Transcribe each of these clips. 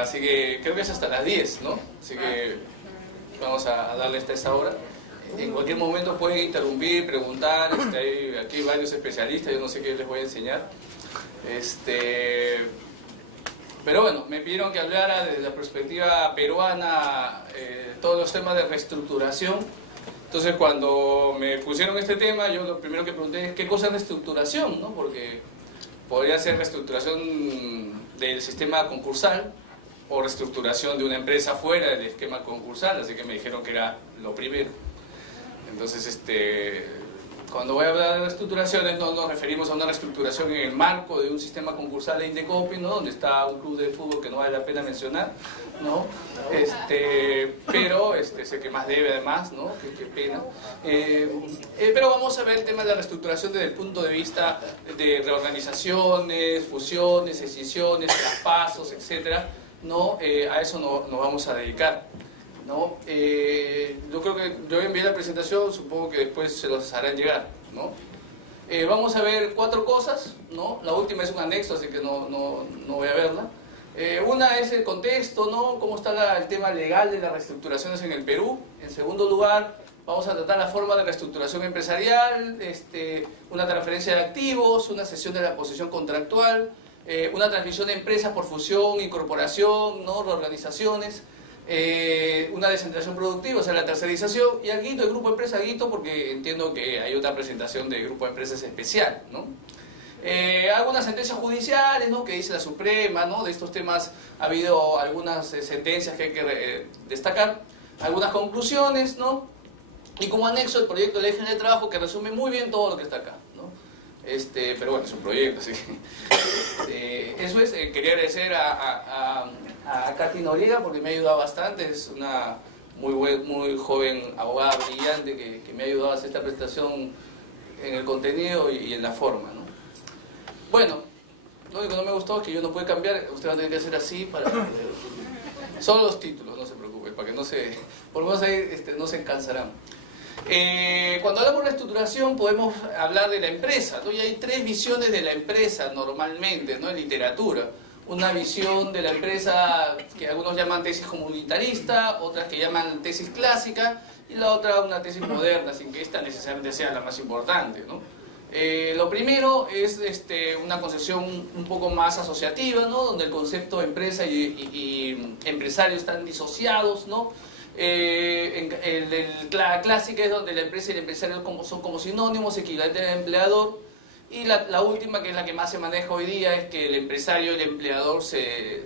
Así que creo que es hasta las 10, ¿no? Así que vamos a darle hasta esa hora. En cualquier momento pueden interrumpir, preguntar. Aquí hay varios especialistas, yo no sé qué les voy a enseñar. Pero bueno, me pidieron que hablara desde la perspectiva peruana todos los temas de reestructuración. Entonces, cuando me pusieron este tema, yo lo primero que pregunté es ¿qué cosa es reestructuración? ¿No? Porque podría ser reestructuración del sistema concursal o reestructuración de una empresa fuera del esquema concursal, así que me dijeron que era lo primero. Entonces, cuando voy a hablar de reestructuraciones, no nos referimos a una reestructuración en el marco de un sistema concursal de Indecopi, ¿no? Donde está un club de fútbol que no vale la pena mencionar, ¿no? Pero sé que más debe además, ¿no? Qué pena. Pero vamos a ver el tema de la reestructuración desde el punto de vista de reorganizaciones, fusiones, escisiones, traspasos, etcétera, ¿no? A eso nos vamos a dedicar, ¿no? Yo creo que yo envié la presentación, supongo que después se los harán llegar, ¿no? Vamos a ver 4 cosas, ¿no? La última es un anexo, así que no voy a verla. Una es el contexto, ¿no? Cómo está el tema legal de las reestructuraciones en el Perú. En segundo lugar, vamos a tratar la forma de reestructuración empresarial, una transferencia de activos, una cesión de la posición contractual, una transmisión de empresas por fusión, incorporación, ¿no? Reorganizaciones. Una descentralización productiva, o sea, la tercerización, y algo el grupo de empresas, porque entiendo que hay otra presentación de grupo de empresas especial, ¿no? Algunas sentencias judiciales, ¿no? Que dice la Suprema, ¿no? De estos temas ha habido algunas sentencias que hay que destacar, algunas conclusiones, ¿no? Y como anexo el proyecto de ley general de trabajo que resume muy bien todo lo que está acá, ¿no? Pero bueno, es un proyecto, así que eso es. Quería agradecer a Katy Noriega porque me ha ayudado bastante, es una muy joven abogada brillante que me ha ayudado a hacer esta presentación en el contenido y en la forma, ¿no? Bueno, lo único que no me gustó es que yo no puedo cambiar, usted va a tener que hacer así para... Solo los títulos, no se preocupe, para que no se... Por lo menos ahí no se cansarán. Cuando hablamos de reestructuración podemos hablar de la empresa, ¿no? Y hay 3 visiones de la empresa normalmente, ¿no? En literatura. Una visión de la empresa que algunos llaman tesis comunitarista, otras que llaman tesis clásica, y la otra una tesis moderna, sin que esta necesariamente sea la más importante, ¿no? Lo primero es una concepción un poco más asociativa, ¿no? Donde el concepto de empresa y empresario están disociados, ¿no? La clásica es donde la empresa y el empresario son como sinónimos, equivalentes al empleador. Y la última, que es la que más se maneja hoy día, es que el empresario y el empleador se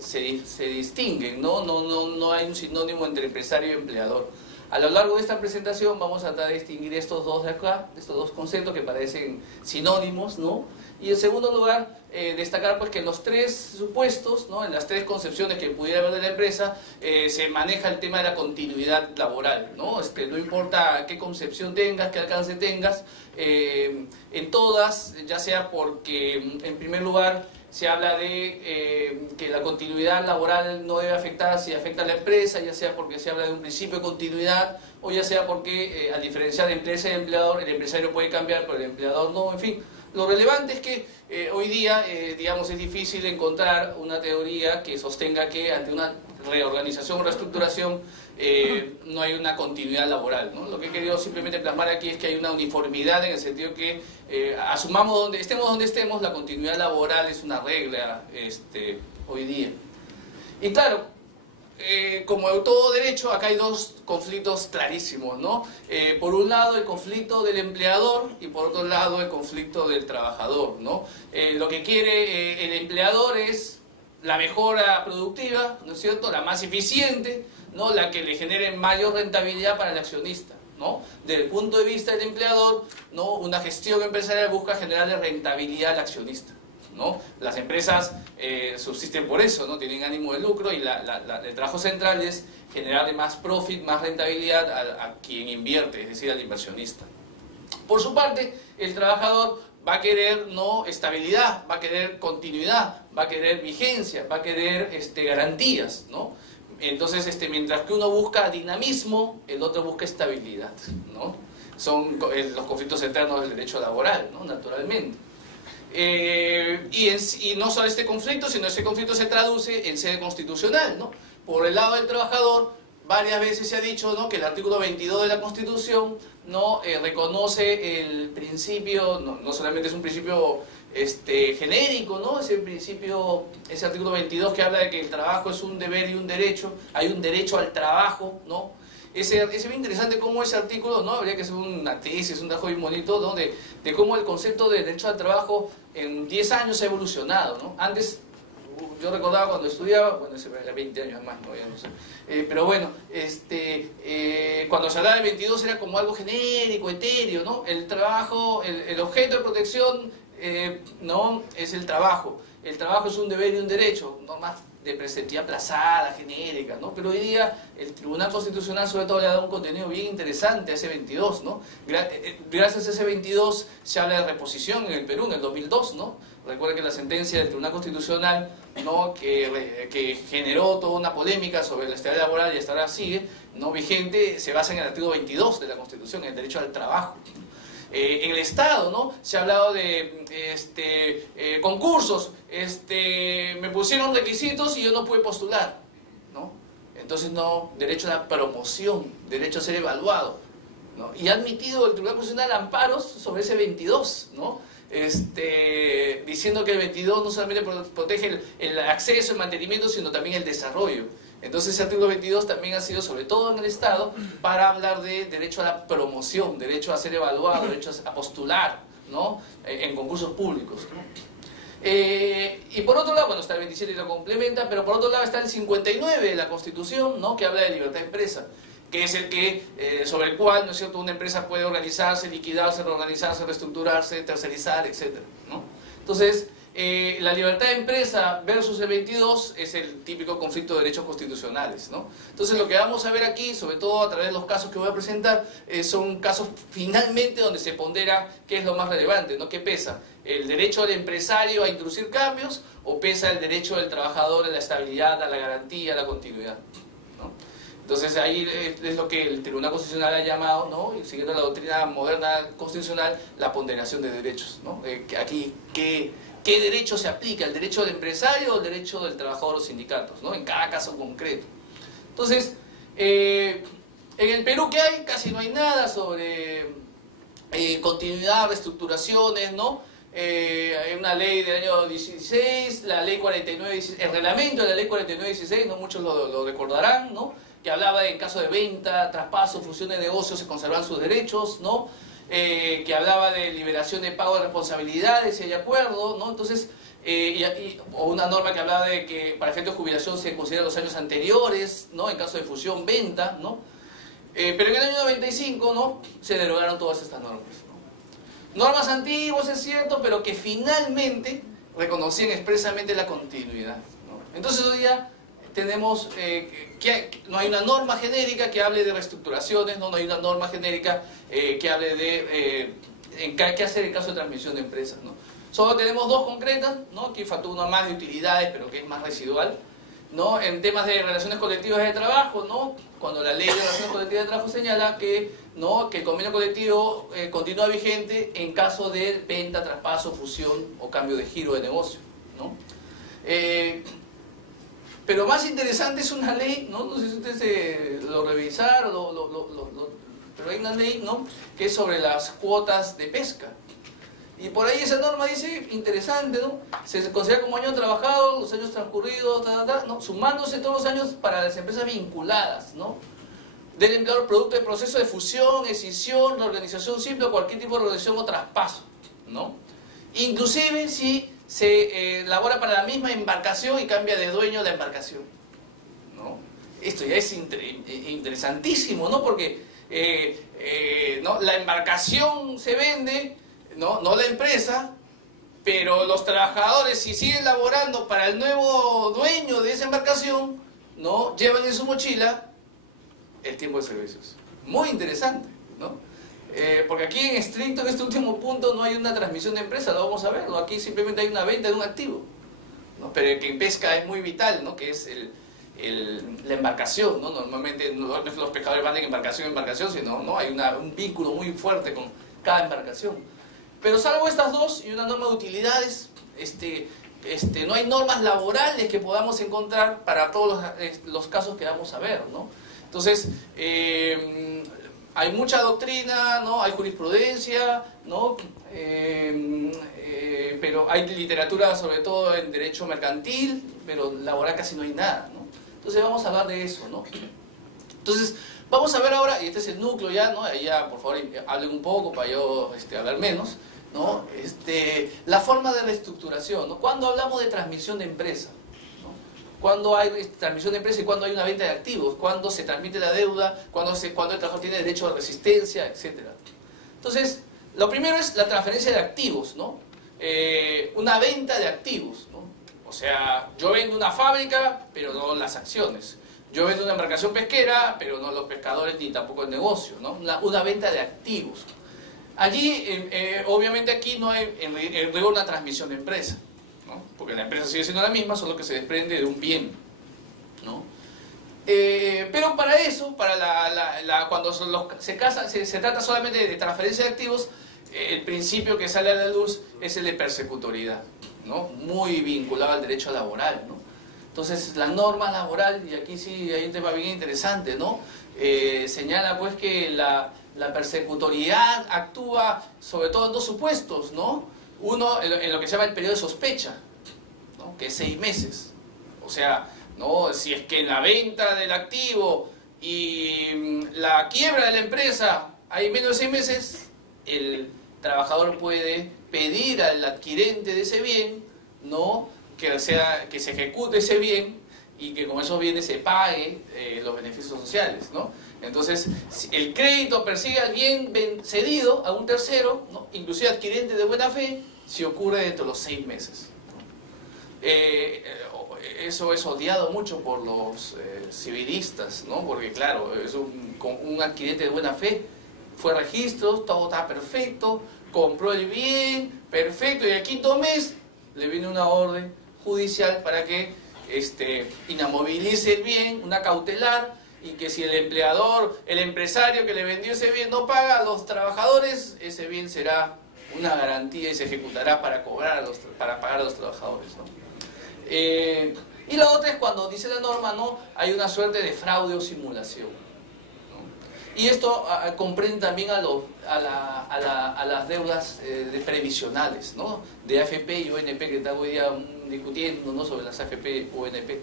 distinguen, ¿no? No hay un sinónimo entre empresario y empleador. A lo largo de esta presentación vamos a tratar de distinguir estos dos de acá, estos dos conceptos que parecen sinónimos, ¿no? Y en segundo lugar, destacar pues que en los 3 supuestos, ¿no? En las 3 concepciones que pudiera haber de la empresa, se maneja el tema de la continuidad laboral, ¿no? No importa qué concepción tengas, qué alcance tengas, en todas, ya sea porque en primer lugar se habla de que la continuidad laboral no debe afectar si afecta a la empresa, ya sea porque se habla de un principio de continuidad, o ya sea porque, a diferencia de empresa y empleador, el empresario puede cambiar, pero el empleador no, en fin. Lo relevante es que hoy día, digamos, es difícil encontrar una teoría que sostenga que ante una reorganización o reestructuración no hay una continuidad laboral, ¿no? Lo que he querido simplemente plasmar aquí es que hay una uniformidad en el sentido que asumamos estemos donde estemos, la continuidad laboral es una regla hoy día. Y claro, como en todo derecho, acá hay 2 conflictos clarísimos, ¿no? Por un lado el conflicto del empleador y por otro lado el conflicto del trabajador, ¿no? Lo que quiere el empleador es la mejora productiva, ¿no es cierto?, la más eficiente, ¿no?, la que le genere mayor rentabilidad para el accionista, ¿no? Desde el punto de vista del empleador, ¿no?, una gestión empresarial busca generarle rentabilidad al accionista, ¿no? Las empresas subsisten por eso, ¿no? Tienen ánimo de lucro y el trabajo central es generarle más profit, más rentabilidad a quien invierte, es decir, al inversionista. Por su parte, el trabajador va a querer, ¿no?, estabilidad, va a querer continuidad, va a querer vigencia, va a querer garantías, ¿no? Entonces, mientras que uno busca dinamismo, el otro busca estabilidad, ¿no? Son los conflictos eternos del derecho laboral, ¿no?, naturalmente. Y no solo este conflicto, sino ese conflicto se traduce en sede constitucional, ¿no? Por el lado del trabajador, varias veces se ha dicho, ¿no?, que el artículo 22 de la Constitución, ¿no?, reconoce el principio, no solamente es un principio genérico, ¿no?, ese artículo 22 que habla de que el trabajo es un deber y un derecho, hay un derecho al trabajo, ¿no? Es bien interesante cómo ese artículo, ¿no?, habría que hacer una tesis, un trabajo bien bonito, ¿no?, de cómo el concepto de derecho al trabajo en 10 años ha evolucionado, ¿no? Antes, yo recordaba cuando estudiaba, bueno, ese era 20 años más, no, ya no sé, pero bueno, cuando se hablaba de 22 era como algo genérico, etéreo, ¿no? El trabajo, el objeto de protección, no, es el trabajo es un deber y un derecho, no más de preceptiva aplazada, genérica, ¿no? Pero hoy día el Tribunal Constitucional sobre todo le ha dado un contenido bien interesante a ese 22, ¿no? Gracias a ese 22 se habla de reposición en el Perú en el 2002, ¿no? Recuerden que la sentencia del Tribunal Constitucional, ¿no?, que generó toda una polémica sobre la estabilidad laboral y hasta ahora sigue, ¿no?, vigente, se basa en el artículo 22 de la Constitución, en el derecho al trabajo. En el Estado, ¿no?, se ha hablado de concursos, me pusieron requisitos y yo no pude postular, ¿no? Entonces, no, derecho a la promoción, derecho a ser evaluado, ¿no? Y ha admitido el Tribunal Constitucional amparos sobre ese 22, ¿no?, diciendo que el 22 no solamente protege el acceso, el mantenimiento, sino también el desarrollo. Entonces ese artículo 22 también ha sido, sobre todo en el Estado, para hablar de derecho a la promoción, derecho a ser evaluado, derecho a postular, ¿no?, en concursos públicos, ¿no? Y por otro lado, bueno, está el 27 y lo complementa, pero por otro lado está el 59 de la Constitución, ¿no?, que habla de libertad de empresa, que es el que, sobre el cual, ¿no es cierto?, una empresa puede organizarse, liquidarse, reorganizarse, reestructurarse, tercerizar, etc., ¿no? Entonces, la libertad de empresa versus el 22 es el típico conflicto de derechos constitucionales, ¿no? Entonces lo que vamos a ver aquí, sobre todo a través de los casos que voy a presentar, son casos finalmente donde se pondera qué es lo más relevante, ¿no? ¿Qué pesa? ¿El derecho del empresario a introducir cambios o pesa el derecho del trabajador a la estabilidad, a la garantía, a la continuidad, ¿no? Entonces ahí es lo que el Tribunal Constitucional ha llamado, ¿no?, y siguiendo la doctrina moderna constitucional, la ponderación de derechos, ¿no? Aquí, ¿qué derecho se aplica? ¿El derecho del empresario o el derecho del trabajador o sindicatos, ¿no?, en cada caso concreto? Entonces, en el Perú, ¿qué hay? Casi no hay nada sobre continuidad, reestructuraciones, ¿no? Hay una ley del año 16, la ley 4916, el reglamento de la ley 4916, ¿no?, muchos lo recordarán, ¿no?, que hablaba de en caso de venta, traspaso, fusión de negocios se conservan sus derechos, ¿no?, que hablaba de liberación de pago de responsabilidades, si hay acuerdo, ¿no? Entonces, o una norma que hablaba de que para efectos de jubilación se consideran los años anteriores, ¿no?, en caso de fusión, venta, ¿no? Pero en el año 95, ¿no?, se derogaron todas estas normas, ¿no? Normas antiguas, es cierto, pero que finalmente reconocían expresamente la continuidad, ¿no? Entonces hoy día tenemos no hay una norma genérica que hable de reestructuraciones, no hay una norma genérica que hable de qué hacer en caso de transmisión de empresas, ¿no? Solo tenemos dos concretas, ¿no? Aquí faltó una más de utilidades, pero que es más residual, ¿no? En temas de relaciones colectivas de trabajo, ¿no?, cuando la ley de relaciones colectivas de trabajo señala que, ¿no?, que el convenio colectivo continúa vigente en caso de venta, traspaso, fusión o cambio de giro de negocio, ¿no? Pero más interesante es una ley, ¿no? No sé si ustedes lo revisaron, pero hay una ley, ¿no?, que es sobre las cuotas de pesca. Y por ahí esa norma dice, interesante, ¿no?, se considera como año trabajado, los años transcurridos, ¿no?, sumándose todos los años para las empresas vinculadas, ¿no?, del empleador producto de proceso de fusión, escisión, reorganización simple o cualquier tipo de reorganización o traspaso, ¿no? Inclusive si se elabora para la misma embarcación y cambia de dueño la embarcación, ¿no? Esto ya es interesantísimo, ¿no? Porque ¿no?, la embarcación se vende, no la empresa, pero los trabajadores, si siguen laborando para el nuevo dueño de esa embarcación, ¿no?, llevan en su mochila el tiempo de servicios. Muy interesante, ¿no? Porque aquí en estricto, en este último punto, no hay una transmisión de empresa, lo vamos a ver, ¿no? Aquí simplemente hay una venta de un activo, ¿no? Pero que en pesca es muy vital, ¿no?, que es la embarcación, ¿no? Normalmente no es que los pescadores van de embarcación en embarcación, sino, ¿no?, hay un vínculo muy fuerte con cada embarcación. Pero salvo estas dos y una norma de utilidades, no hay normas laborales que podamos encontrar para todos los casos que vamos a ver, ¿no? Entonces, hay mucha doctrina, ¿no? Hay jurisprudencia, ¿no? Pero hay literatura sobre todo en derecho mercantil, pero laboral casi no hay nada, ¿no? Entonces vamos a hablar de eso, ¿no? Entonces, vamos a ver ahora, y este es el núcleo ya, ¿no? Ahí ya, por favor, hablen un poco para yo hablar menos, ¿no? La forma de reestructuración, ¿no? Cuando hablamos de transmisión de empresa, ¿no? Cuando hay transmisión de empresa y cuando hay una venta de activos, cuando se transmite la deuda, cuando el trabajador tiene derecho de resistencia, etc. Entonces, lo primero es la transferencia de activos, ¿no? Una venta de activos, ¿no? O sea, yo vendo una fábrica, pero no las acciones. Yo vendo una embarcación pesquera, pero no los pescadores ni tampoco el negocio, ¿no? Una venta de activos. Allí, obviamente aquí no hay en rigor una transmisión de empresa, ¿no? Porque la empresa sigue siendo la misma, solo que se desprende de un bien, ¿no? Pero para eso, cuando se trata solamente de transferencia de activos, el principio que sale a la luz es el de persecutoriedad, ¿no? Muy vinculado al derecho laboral, ¿no? Entonces, la norma laboral, y aquí sí hay un tema bien interesante, ¿no? Señala pues que la persecutoriedad actúa sobre todo en dos supuestos, ¿no? Uno, en lo que se llama el periodo de sospecha, ¿no? Que es 6 meses. O sea, ¿no? Si es que en la venta del activo y la quiebra de la empresa hay menos de 6 meses, el trabajador puede pedir al adquirente de ese bien, ¿no? Que se ejecute ese bien y que con esos bienes se pague los beneficios sociales, ¿no? Entonces, si el crédito persigue al bien cedido a un tercero, ¿no? Inclusive adquirente de buena fe, si ocurre dentro de los 6 meses, ¿no? Eso es odiado mucho por los civilistas, ¿no? Porque claro, es un adquirente de buena fe, fue a registros, todo está perfecto, compró el bien, perfecto, y al 5.º mes le viene una orden judicial para que inamovilice el bien, una cautelar, y que si el empresario que le vendió ese bien no paga a los trabajadores, ese bien será una garantía y se ejecutará para pagar a los trabajadores, ¿no? Y la otra es cuando dice la norma, ¿no? Hay una suerte de fraude o simulación, ¿no? Y esto comprende también a las deudas previsionales, ¿no? De AFP y ONP, que estamos hoy día discutiendo, ¿no? Sobre las AFP y ONP.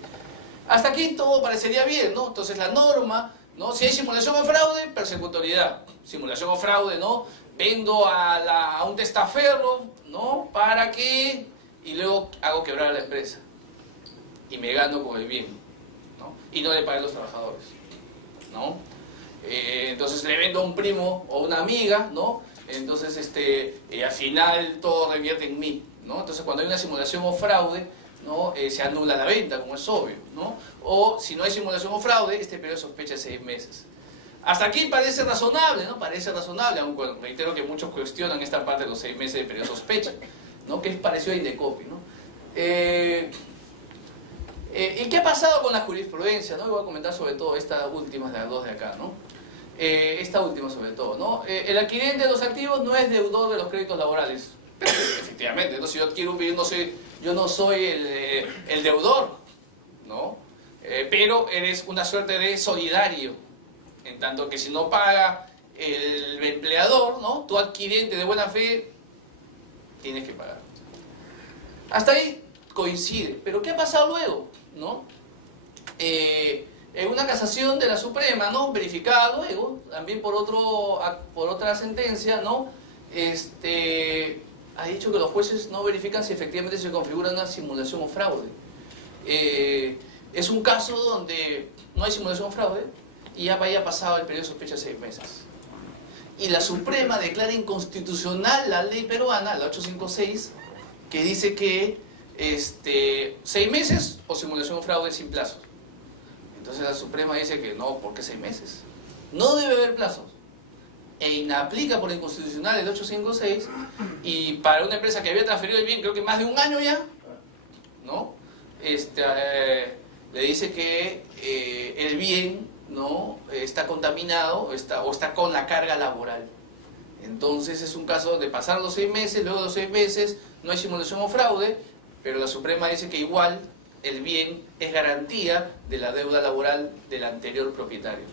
Hasta aquí todo parecería bien, ¿no? Entonces la norma, ¿no? Si hay simulación o fraude, persecutoriedad. Simulación o fraude, ¿no? Vendo a un testaferro, ¿no? ¿Para qué? Y luego hago quebrar a la empresa. Y me gano con el bien, ¿no? Y no le pagué a los trabajadores, ¿no? Entonces le vendo a un primo o una amiga, ¿no? Entonces al final todo revierte en mí, ¿no? Entonces cuando hay una simulación o fraude, ¿no? Se anula la venta, como es obvio, ¿no? O si no hay simulación o fraude, este periodo de sospecha es 6 meses. Hasta aquí parece razonable, ¿no? Parece razonable, aunque reitero que muchos cuestionan esta parte de los 6 meses de periodo de sospecha, ¿no? Que es parecido a Indecopi, ¿no? ¿Y qué ha pasado con la jurisprudencia, ¿no? Voy a comentar sobre todo estas últimas de las dos de acá, ¿no? Esta última sobre todo, ¿no? El adquirente de los activos no es deudor de los créditos laborales. Pero, efectivamente, ¿no? Si yo adquiero un bien, yo no soy el deudor, ¿no? Pero eres una suerte de solidario, en tanto que si no paga el empleador, ¿no? Tu adquirente de buena fe, tienes que pagar. Hasta ahí coincide. Pero ¿qué ha pasado luego, ¿no? En una casación de la Suprema, ¿no? Verificada luego, también por otra sentencia, ¿no? Ha dicho que los jueces no verifican si efectivamente se configura una simulación o fraude. Es un caso donde no hay simulación o fraude y ya haya pasado el periodo de sospecha 6 meses. Y la Suprema declara inconstitucional la ley peruana, la 856, que dice que 6 meses o simulación o fraude sin plazos. Entonces la Suprema dice que no, ¿por qué 6 meses? No debe haber plazos. E inaplica por inconstitucional el 856, y para una empresa que había transferido el bien, creo que más de un año ya, ¿no? Le dice que el bien, ¿no? Está contaminado o está con la carga laboral. Entonces es un caso de pasar los 6 meses, luego de los 6 meses no hay simulación o fraude, pero la Suprema dice que igual el bien es garantía de la deuda laboral del anterior propietario,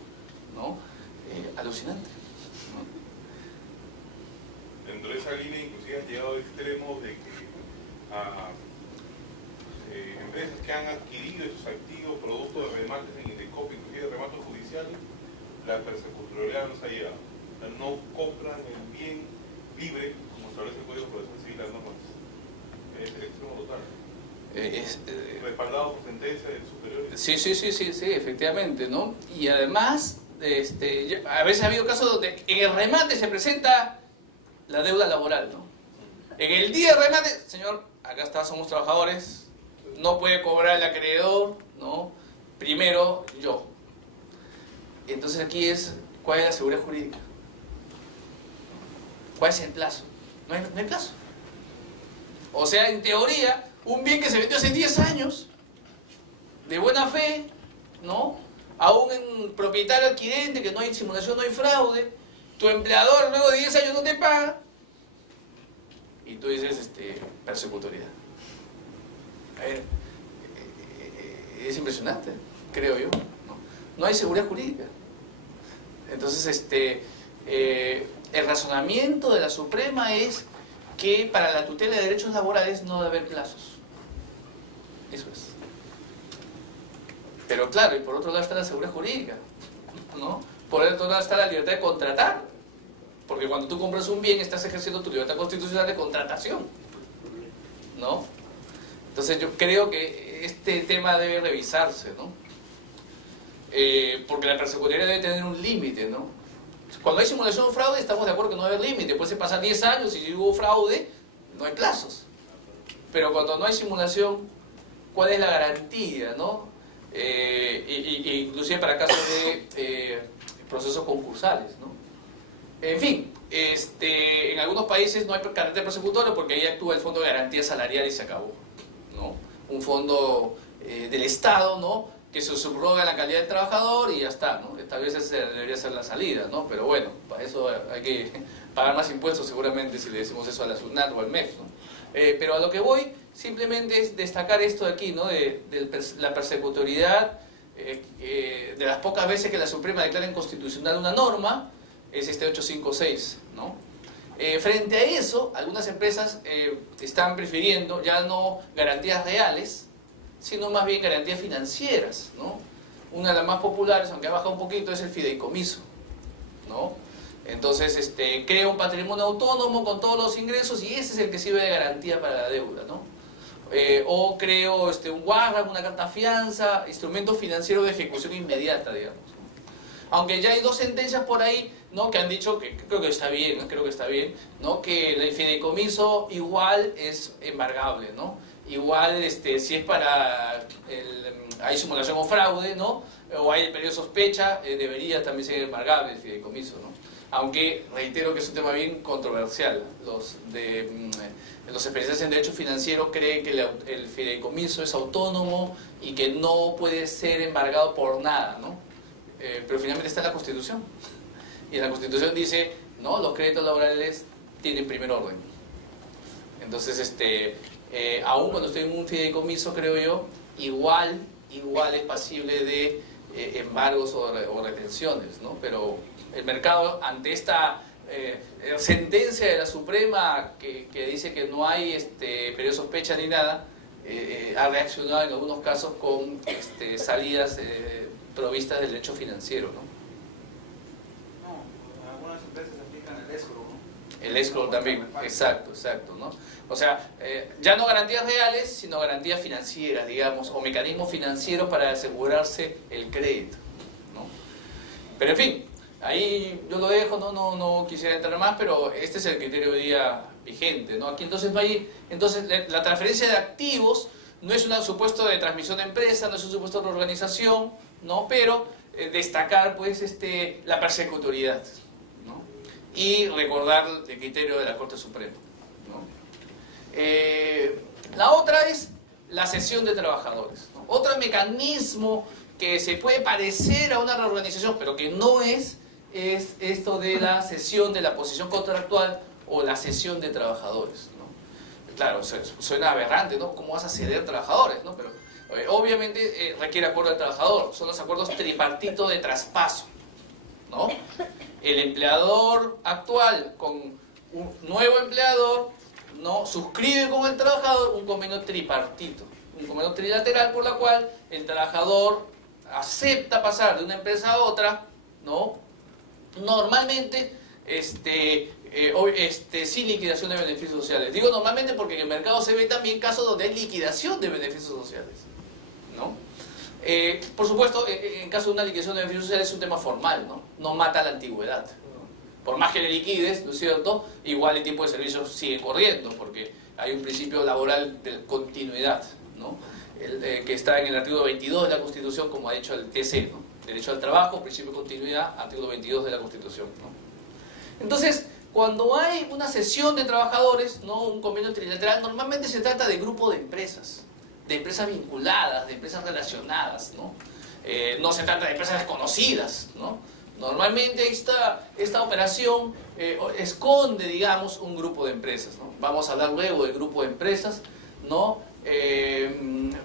¿no? Alucinante, ¿no? Dentro de esa línea inclusive has llegado a extremos de que empresas que han adquirido esos activos producto de remates en Indecopi, inclusive de remates judiciales, la persecutoriedad nos ha llegado. O sea, no compran el bien libre, como establece el Código de Procesal Civil, las normas. Es el extremo total. Respaldado por sentencia del superior. Sí, efectivamente, ¿no? Y además, a veces ha habido casos donde en el remate se presenta la deuda laboral, ¿no? En el día del remate, señor, acá está, somos trabajadores, no puede cobrar el acreedor, ¿no? Primero yo. Entonces aquí es, ¿cuál es la seguridad jurídica? ¿Cuál es el plazo? No hay plazo. O sea, en teoría, un bien que se vendió hace 10 años, de buena fe, ¿no? A un propietario adquirente, que no hay simulación, no hay fraude, tu empleador luego de 10 años no te paga, y tú dices, persecutoriedad. A ver, es impresionante, creo yo. No hay seguridad jurídica. Entonces, el razonamiento de la Suprema es que para la tutela de derechos laborales no debe haber plazos. Eso es. Pero claro, y por otro lado está la seguridad jurídica, ¿no? Por otro lado está la libertad de contratar. Porque cuando tú compras un bien estás ejerciendo tu libertad constitucional de contratación, ¿no? Entonces yo creo que este tema debe revisarse, ¿no? Porque la persecutoriedad debe tener un límite, ¿no? Cuando hay simulación o fraude estamos de acuerdo que no debe haber límite. Puede pasar 10 años y si hubo fraude, no hay plazos. Pero cuando no hay simulación, ¿cuál es la garantía, no? Inclusive para casos de procesos concursales, ¿no? En fin, en algunos países no hay carácter persecutorio porque ahí actúa el Fondo de Garantía Salarial y se acabó, ¿no? Un fondo del Estado, ¿no? Que se subroga la calidad del trabajador y ya está, ¿no? Tal vez esa debería ser la salida, ¿no? Pero bueno, para eso hay que pagar más impuestos seguramente si le decimos eso a la SUNAT o al MEF, ¿no? Pero a lo que voy simplemente es destacar esto de aquí, ¿no? De la persecutoriedad, de las pocas veces que la Suprema declara inconstitucional una norma, es 856, ¿no? Frente a eso, algunas empresas están prefiriendo ya no garantías reales, sino más bien garantías financieras, ¿no? Una de las más populares, aunque ha bajado un poquito, es el fideicomiso, ¿no? Entonces, crea un patrimonio autónomo con todos los ingresos y ese es el que sirve de garantía para la deuda, ¿no? O creo un warrant, una carta fianza, instrumento financiero de ejecución inmediata, digamos. Aunque ya hay 2 sentencias por ahí, ¿no? Que han dicho que creo que está bien, ¿no? Creo que está bien, ¿no? Que el fideicomiso igual es embargable, ¿no? Igual, si es para hay simulación o fraude, ¿no? O hay el periodo de sospecha, debería también ser embargable el fideicomiso, ¿no? Aunque reitero que es un tema bien controversial. Los especialistas en derecho financiero creen que el fideicomiso es autónomo y que no puede ser embargado por nada, ¿no? Pero finalmente está en la Constitución. Y en la Constitución dice, no, los créditos laborales tienen primer orden. Entonces, aún cuando estoy en un fideicomiso, creo yo, igual es pasible de embargos o retenciones, ¿no? Pero el mercado, ante esta sentencia de la Suprema que dice que no hay periodo de sospecha ni nada, ha reaccionado en algunos casos con salidas provistas del derecho financiero, ¿no? No, algunas empresas aplican el escrow, ¿no? El escrow también, exacto, ¿no? O sea, ya no garantías reales, sino garantías financieras, digamos, o mecanismos financieros para asegurarse el crédito, ¿no? Pero en fin, ahí yo lo dejo, no quisiera entrar más, pero este es el criterio hoy día vigente, ¿no? Aquí entonces no hay, la transferencia de activos no es un supuesto de transmisión de empresa, no es un supuesto de organización, ¿no? Pero destacar pues la persecutoriedad, ¿no? Y recordar el criterio de la Corte Suprema, ¿no? La otra es la cesión de trabajadores, ¿no? Otro mecanismo que se puede parecer a una reorganización, pero que no es es esto de la cesión de la posición contractual o la cesión de trabajadores, ¿no? Claro, suena aberrante, ¿no? ¿Cómo vas a ceder trabajadores, ¿no? Pero obviamente requiere acuerdo del trabajador. Son los acuerdos tripartitos de traspaso, ¿no? El empleador actual con un nuevo empleador, ¿no?, suscribe con el trabajador un convenio tripartito, un convenio trilateral por la cual el trabajador acepta pasar de una empresa a otra, ¿no?, normalmente sin liquidación de beneficios sociales. Digo normalmente porque en el mercado se ve también casos donde hay liquidación de beneficios sociales, ¿no? Por supuesto, en caso de una liquidación de beneficios sociales es un tema formal, ¿no? No mata la antigüedad, ¿no? Por más que le liquides, ¿no es cierto?, igual el tiempo de servicio sigue corriendo, porque hay un principio laboral de continuidad, ¿no?, que está en el artículo 22 de la Constitución, como ha dicho el TC, ¿no? Derecho al trabajo, principio de continuidad, artículo 22 de la Constitución, ¿no? Entonces, cuando hay una cesión de trabajadores, ¿no?, un convenio trilateral, normalmente se trata de grupo de empresas vinculadas, de empresas relacionadas, ¿no? No se trata de empresas desconocidas, ¿no? Normalmente esta operación esconde, digamos, un grupo de empresas, ¿no? Vamos a hablar luego del grupo de empresas, ¿no?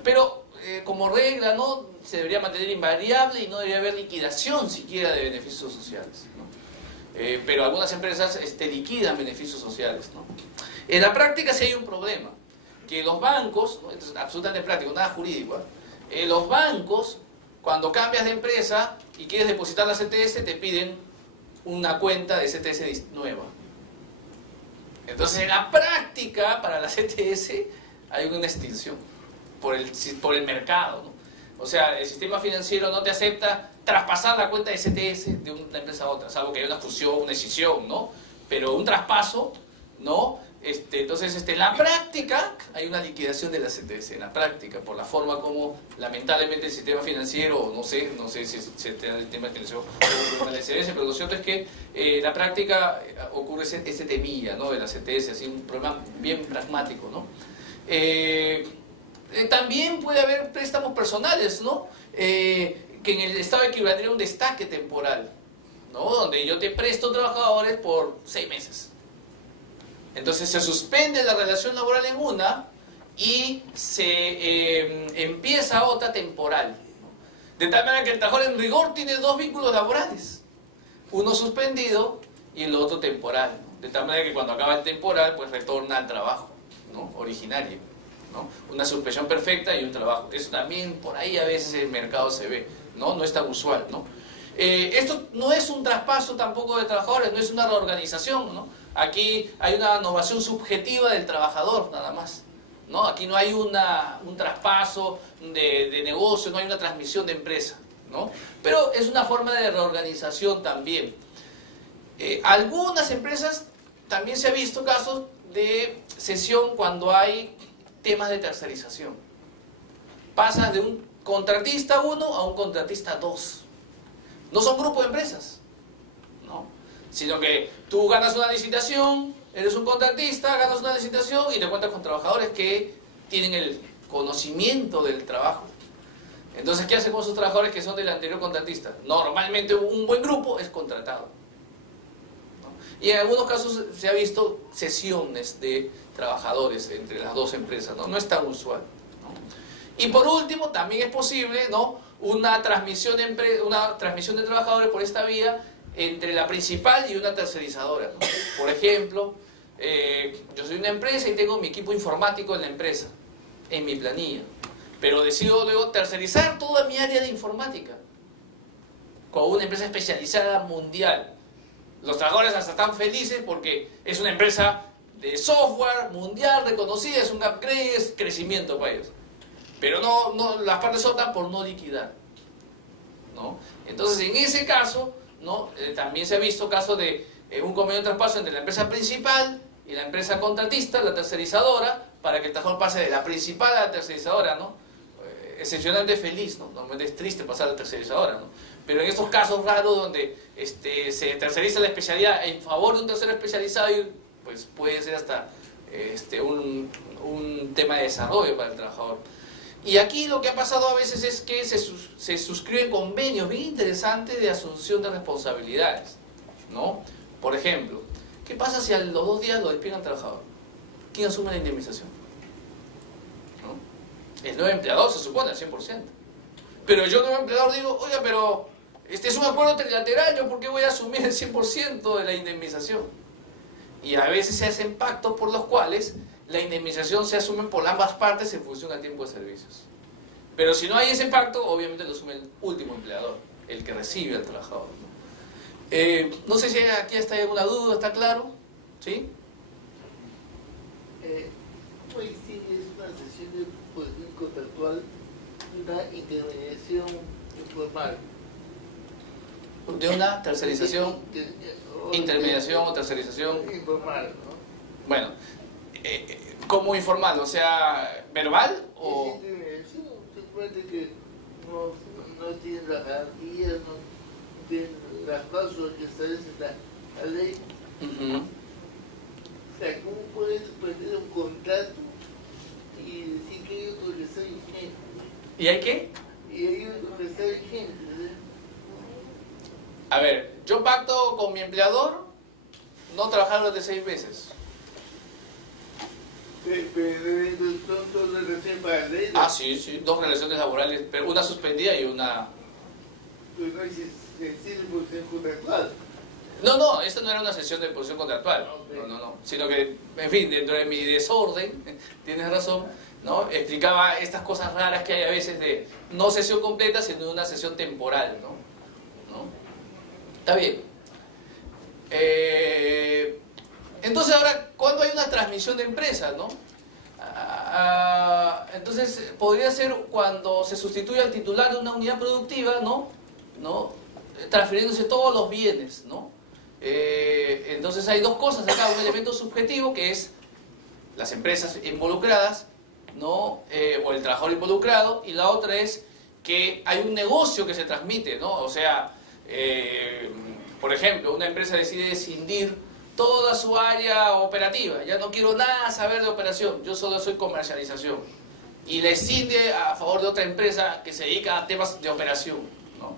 Pero como regla, ¿no?, se debería mantener invariable y no debería haber liquidación siquiera de beneficios sociales, ¿no? Pero algunas empresas liquidan beneficios sociales, ¿no? En la práctica sí hay un problema, que los bancos, ¿no?, esto es absolutamente práctico, nada jurídico, los bancos, cuando cambias de empresa y quieres depositar la CTS, te piden una cuenta de CTS nueva. Entonces, en la práctica, para la CTS hay una extinción por el mercado, ¿no? O sea, el sistema financiero no te acepta traspasar la cuenta de CTS de una empresa a otra, salvo que haya una fusión, una escisión, ¿no? Pero un traspaso, ¿no? Entonces, en la práctica hay una liquidación de la CTS, en la práctica, por la forma como lamentablemente el sistema financiero, no sé si el sistema financiero o la CTS, pero lo cierto es que en la práctica ocurre ese temilla, ¿no?, de la CTS, así un problema bien pragmático, ¿no? También puede haber préstamos personales, ¿no?, que en el Estado equivaldría a un destaque temporal, ¿no?, donde yo te presto trabajadores por 6 meses. Entonces se suspende la relación laboral en una y se empieza otra temporal, ¿no? De tal manera que el trabajador en rigor tiene 2 vínculos laborales, uno suspendido y el otro temporal, ¿no? De tal manera que cuando acaba el temporal, pues retorna al trabajo, ¿no?, originario, ¿no? Una suspensión perfecta y un trabajo. Eso también por ahí a veces en el mercado se ve, ¿no? No es tan usual, ¿no? Esto no es un traspaso tampoco de trabajadores, no es una reorganización, ¿no? Aquí hay una innovación subjetiva del trabajador, nada más, ¿no? Aquí no hay un traspaso de negocio, no hay una transmisión de empresa, ¿no? Pero es una forma de reorganización también. Algunas empresas también se ha visto casos de cesión cuando hay temas de tercerización. Pasas de un contratista 1 a un contratista 2. No son grupos de empresas, ¿no?, sino que tú ganas una licitación, eres un contratista, ganas una licitación y te cuentas con trabajadores que tienen el conocimiento del trabajo. Entonces, ¿qué hace con esos trabajadores que son del anterior contratista? Normalmente un buen grupo es contratado, ¿no? Y en algunos casos se ha visto cesiones de trabajadores entre las dos empresas, ¿no? No es tan usual, ¿no? Y por último, también es posible, ¿no?, una transmisión de trabajadores por esta vía entre la principal y una tercerizadora, ¿no? Por ejemplo, yo soy una empresa y tengo mi equipo informático en la empresa, en mi planilla, pero decido luego tercerizar toda mi área de informática con una empresa especializada mundial. Los trabajadores hasta están felices porque es una empresa de software mundial reconocida, es un upgrade, es crecimiento para ellos. Pero no, las partes optan por no liquidar, ¿no? Entonces, en ese caso, ¿no?, también se ha visto casos de un convenio de traspaso entre la empresa principal y la empresa contratista, la tercerizadora, para que el trabajador pase de la principal a la tercerizadora, ¿no? Excepcionalmente feliz, ¿no? Normalmente es triste pasar a la tercerizadora, ¿no? Pero en estos casos raros donde se terceriza la especialidad en favor de un tercero especializado, pues puede ser hasta un tema de desarrollo para el trabajador. Y aquí lo que ha pasado a veces es que se suscriben convenios bien interesantes de asunción de responsabilidades, ¿no? Por ejemplo, ¿qué pasa si a los 2 días lo despiden al trabajador? ¿Quién asume la indemnización? ¿No? El nuevo empleador, se supone, al 100%. Pero yo, nuevo empleador, digo, oiga, pero este es un acuerdo trilateral, ¿yo por qué voy a asumir el 100% de la indemnización? Y a veces se hacen pactos por los cuales la indemnización se asume por ambas partes en función al tiempo de servicios. Pero si no hay ese pacto, obviamente lo asume el último empleador, el que recibe al trabajador. No sé si aquí está alguna duda, ¿está claro? ¿Sí? Hoy sí es una sesión de posición contractual, una intermediación informal. De una tercerización, intermediación o tercerización. Informal, ¿no? Bueno, ¿cómo informal? O sea, ¿verbal? O... Es intermediación, simplemente que no tienen las garantías, no tienen las cláusulas que establecen la ley. O sea, ¿cómo puedes suspender un contrato y decir que hay otro que está vigente? ¿Y hay qué? Y hay otro que está vigente, ¿sí? A ver, yo pacto con mi empleador no trabajar durante 6 meses. Pero son 2 relaciones paralelas. Ah, sí, sí, 2 relaciones laborales, pero una suspendida y una... Pues no existe posición contractual. No, esta no era una sesión de posición contractual, Okay. no, sino que, en fin, dentro de mi desorden, tienes razón, ¿no? Explicaba estas cosas raras que hay a veces de no sesión completa, sino una sesión temporal, ¿no? Está bien. Entonces ahora, ¿cuándo hay una transmisión de empresas, no? Entonces, podría ser cuando se sustituye al titular de una unidad productiva, ¿no? Transfiriéndose todos los bienes, ¿no? Entonces hay 2 cosas acá, un elemento subjetivo que es las empresas involucradas, ¿no? O el trabajador involucrado, y la otra es que hay un negocio que se transmite, ¿no? O sea, por ejemplo, una empresa decide escindir toda su área operativa, ya no quiero nada saber de operación, yo solo soy comercialización, y le escinde a favor de otra empresa que se dedica a temas de operación, ¿no?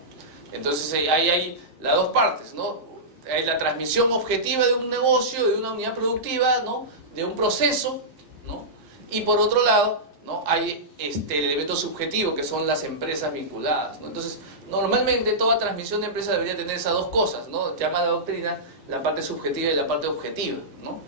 Entonces ahí hay las 2 partes, ¿no? Hay la transmisión objetiva de un negocio, de una unidad productiva, ¿no? De un proceso, ¿no? Y por otro lado, ¿no? Hay el elemento subjetivo, que son las empresas vinculadas, ¿no? Entonces, normalmente toda transmisión de empresa debería tener esas 2 cosas, ¿no? Llama la doctrina la parte subjetiva y la parte objetiva, ¿no?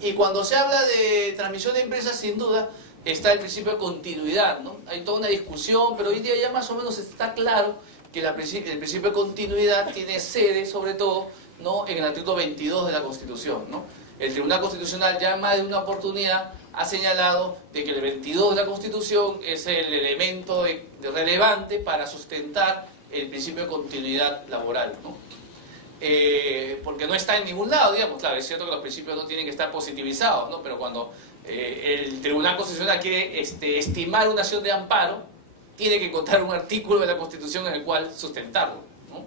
Y cuando se habla de transmisión de empresas, sin duda, está el principio de continuidad, ¿no? Hay toda una discusión, pero hoy día ya más o menos está claro que el principio de continuidad tiene sede, sobre todo, ¿no? En el artículo 22 de la Constitución, ¿no? El Tribunal Constitucional ya en más de una oportunidad ha señalado de que el 22 de la Constitución es el elemento relevante para sustentar el principio de continuidad laboral, ¿no? Porque no está en ningún lado, digamos. Claro, es cierto que los principios no tienen que estar positivizados, ¿no? Pero cuando el Tribunal Constitucional quiere estimar una acción de amparo, tiene que encontrar un artículo de la Constitución en el cual sustentarlo, ¿no?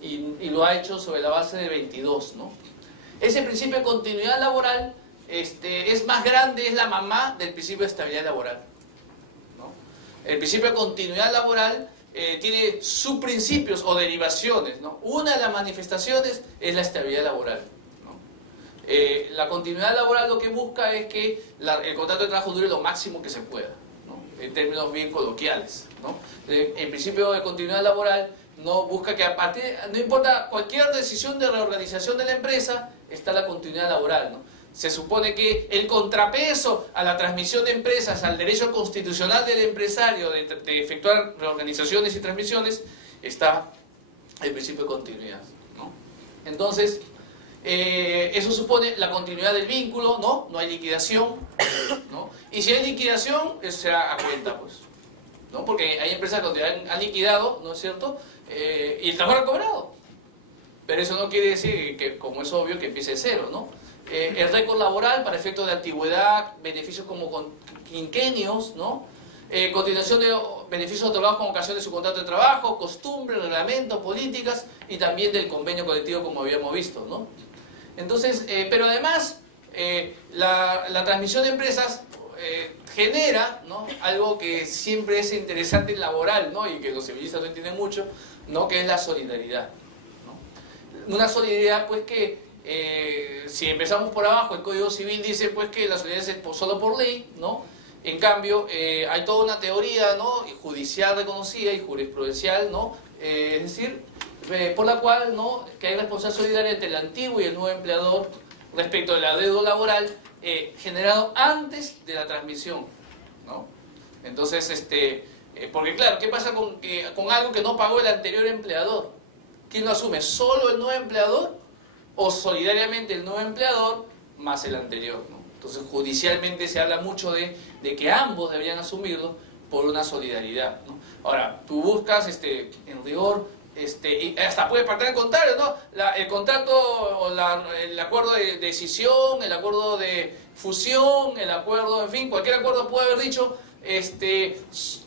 Y lo ha hecho sobre la base de 22, ¿no? Ese principio de continuidad laboral es más grande, es la mamá del principio de estabilidad laboral, ¿no? El principio de continuidad laboral tiene subprincipios o derivaciones, ¿no? Una de las manifestaciones es la estabilidad laboral, ¿no? La continuidad laboral lo que busca es que el contrato de trabajo dure lo máximo que se pueda, ¿no? En términos bien coloquiales, ¿no? El principio de continuidad laboral no busca que no importa cualquier decisión de reorganización de la empresa, está la continuidad laboral, ¿no? Se supone que el contrapeso a la transmisión de empresas, al derecho constitucional del empresario de efectuar reorganizaciones y transmisiones, está el principio de continuidad, ¿no? Entonces, eso supone la continuidad del vínculo, ¿no? No hay liquidación, ¿no? Y si hay liquidación, eso será a cuenta, pues, ¿no? Porque hay empresas donde han liquidado, ¿no es cierto? Y el trabajador ha cobrado. Pero eso no quiere decir que, como es obvio, que empiece de cero, ¿no? El récord laboral para efectos de antigüedad, beneficios como quinquenios, ¿no? Continuación de beneficios otorgados con ocasión de su contrato de trabajo, costumbres, reglamentos, políticas y también del convenio colectivo, como habíamos visto, ¿no? Entonces, pero además, la transmisión de empresas genera, ¿no?, algo que siempre es interesante en laboral, ¿no?, y que los civilistas no entienden mucho, ¿no?, que es la solidaridad, ¿no? Una solidaridad, pues, que si empezamos por abajo, el Código Civil dice, pues, que la solidaridad es solo por ley, ¿no? En cambio, hay toda una teoría, ¿no?, judicial reconocida y jurisprudencial, ¿no?, es decir, por la cual, ¿no?, que hay responsabilidad solidaria entre el antiguo y el nuevo empleador respecto de la deuda laboral generado antes de la transmisión, ¿no? Entonces, porque claro, ¿qué pasa con algo que no pagó el anterior empleador? ¿Quién lo asume? ¿Solo el nuevo empleador o solidariamente el nuevo empleador más el anterior, ¿no? Entonces, judicialmente se habla mucho de que ambos deberían asumirlo por una solidaridad, ¿no? Ahora, tú buscas, en rigor, y hasta puedes pactar el contrario, ¿no? El contrato, o el acuerdo de decisión, el acuerdo de fusión, el acuerdo, en fin, cualquier acuerdo puede haber dicho,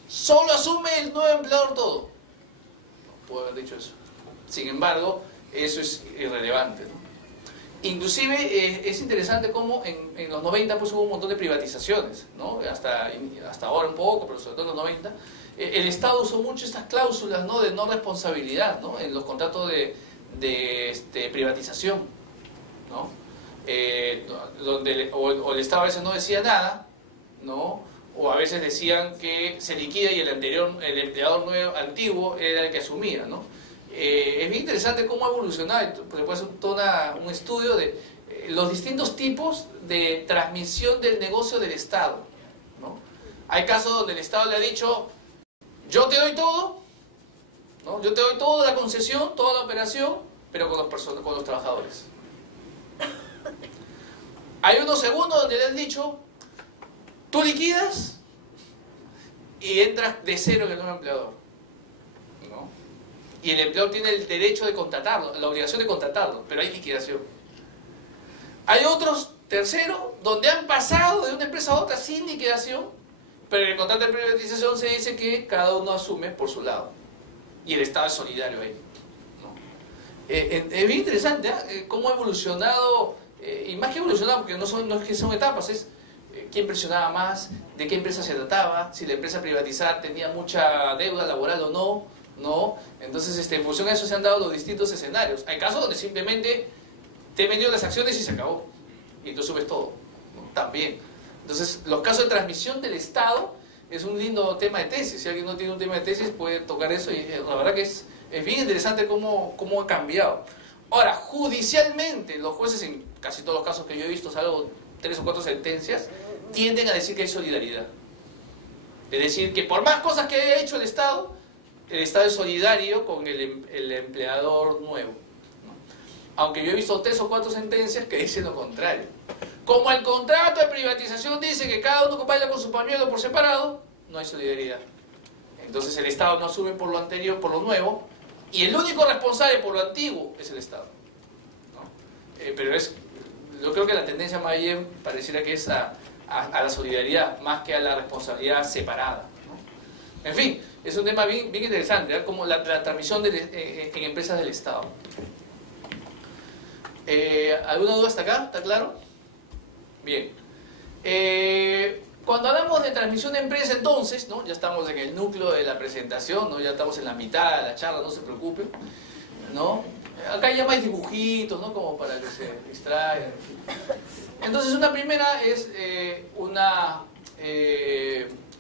solo asume el nuevo empleador todo. No puede haber dicho eso. Sin embargo, eso es irrelevante, ¿no? Inclusive es interesante cómo en los 90 pues hubo un montón de privatizaciones, ¿no? Hasta ahora un poco, pero sobre todo en los 90. El Estado usó mucho estas cláusulas, ¿no?, de no responsabilidad, ¿no?, en los contratos de privatización, ¿no? Donde o el Estado a veces no decía nada, ¿no?, o a veces decían que se liquida y el empleador nuevo, antiguo era el que asumía, ¿no? Es bien interesante cómo ha evolucionado, se puede hacer todo un estudio de los distintos tipos de transmisión del negocio del Estado, ¿no? Hay casos donde el Estado le ha dicho: yo te doy todo, ¿no?, yo te doy toda la concesión, toda la operación, pero con los trabajadores. Hay unos segundos donde le han dicho: tú liquidas y entras de cero en el nuevo empleador, ¿no? Y el empleador tiene el derecho de contratarlo, la obligación de contratarlo, pero hay liquidación. Hay otros terceros donde han pasado de una empresa a otra sin liquidación, pero en el contrato de privatización se dice que cada uno asume por su lado. Y el Estado es solidario ahí, ¿no? Es bien interesante, ¿eh?, cómo ha evolucionado, y más que evolucionado, porque no es que son etapas, es quién presionaba más, de qué empresa se trataba, si la empresa privatizada tenía mucha deuda laboral o no, ¿no? Entonces, en función de eso se han dado los distintos escenarios. Hay casos donde simplemente te he vendido las acciones y se acabó, y tú subes todo, ¿no?, también. Entonces, los casos de transmisión del Estado es un lindo tema de tesis. Si alguien no tiene un tema de tesis, puede tocar eso, y la verdad que es bien interesante cómo ha cambiado. Ahora, judicialmente, los jueces, en casi todos los casos que yo he visto, salvo 3 o 4 sentencias, tienden a decir que hay solidaridad. Es decir, que por más cosas que haya hecho el Estado es solidario con el empleador nuevo, ¿no? Aunque yo he visto 3 o 4 sentencias que dicen lo contrario. Como el contrato de privatización dice que cada uno baila con su pañuelo por separado, no hay solidaridad. Entonces el Estado no asume por lo anterior, por lo nuevo, y el único responsable por lo antiguo es el Estado, ¿no? Pero yo creo que la tendencia más bien pareciera que es a la solidaridad, más que a la responsabilidad separada, ¿no? En fin, es un tema bien interesante, ¿eh?, como la transmisión en empresas del Estado. ¿Alguna duda hasta acá? ¿Está claro? Bien. Cuando hablamos de transmisión de empresa, entonces, ¿no?, ya estamos en el núcleo de la presentación, ¿no?, ya estamos en la mitad de la charla, no se preocupen, ¿no? Acá ya más dibujitos, ¿no?, como para que se distraigan. Entonces, una primera es una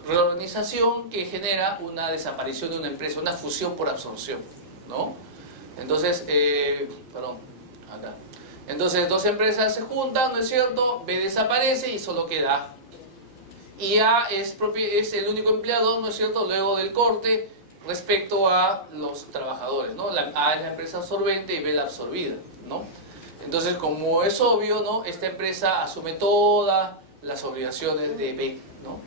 reorganización que genera una desaparición de una empresa, una fusión por absorción, ¿no? Entonces, acá. Entonces, 2 empresas se juntan, ¿no es cierto? B desaparece y solo queda A. Y A es el único empleador, ¿no es cierto?, luego del corte respecto a los trabajadores, ¿no? A es la empresa absorbente y B la absorbida, ¿no? Entonces, como es obvio, ¿no?, esta empresa asume todas las obligaciones de B, ¿no?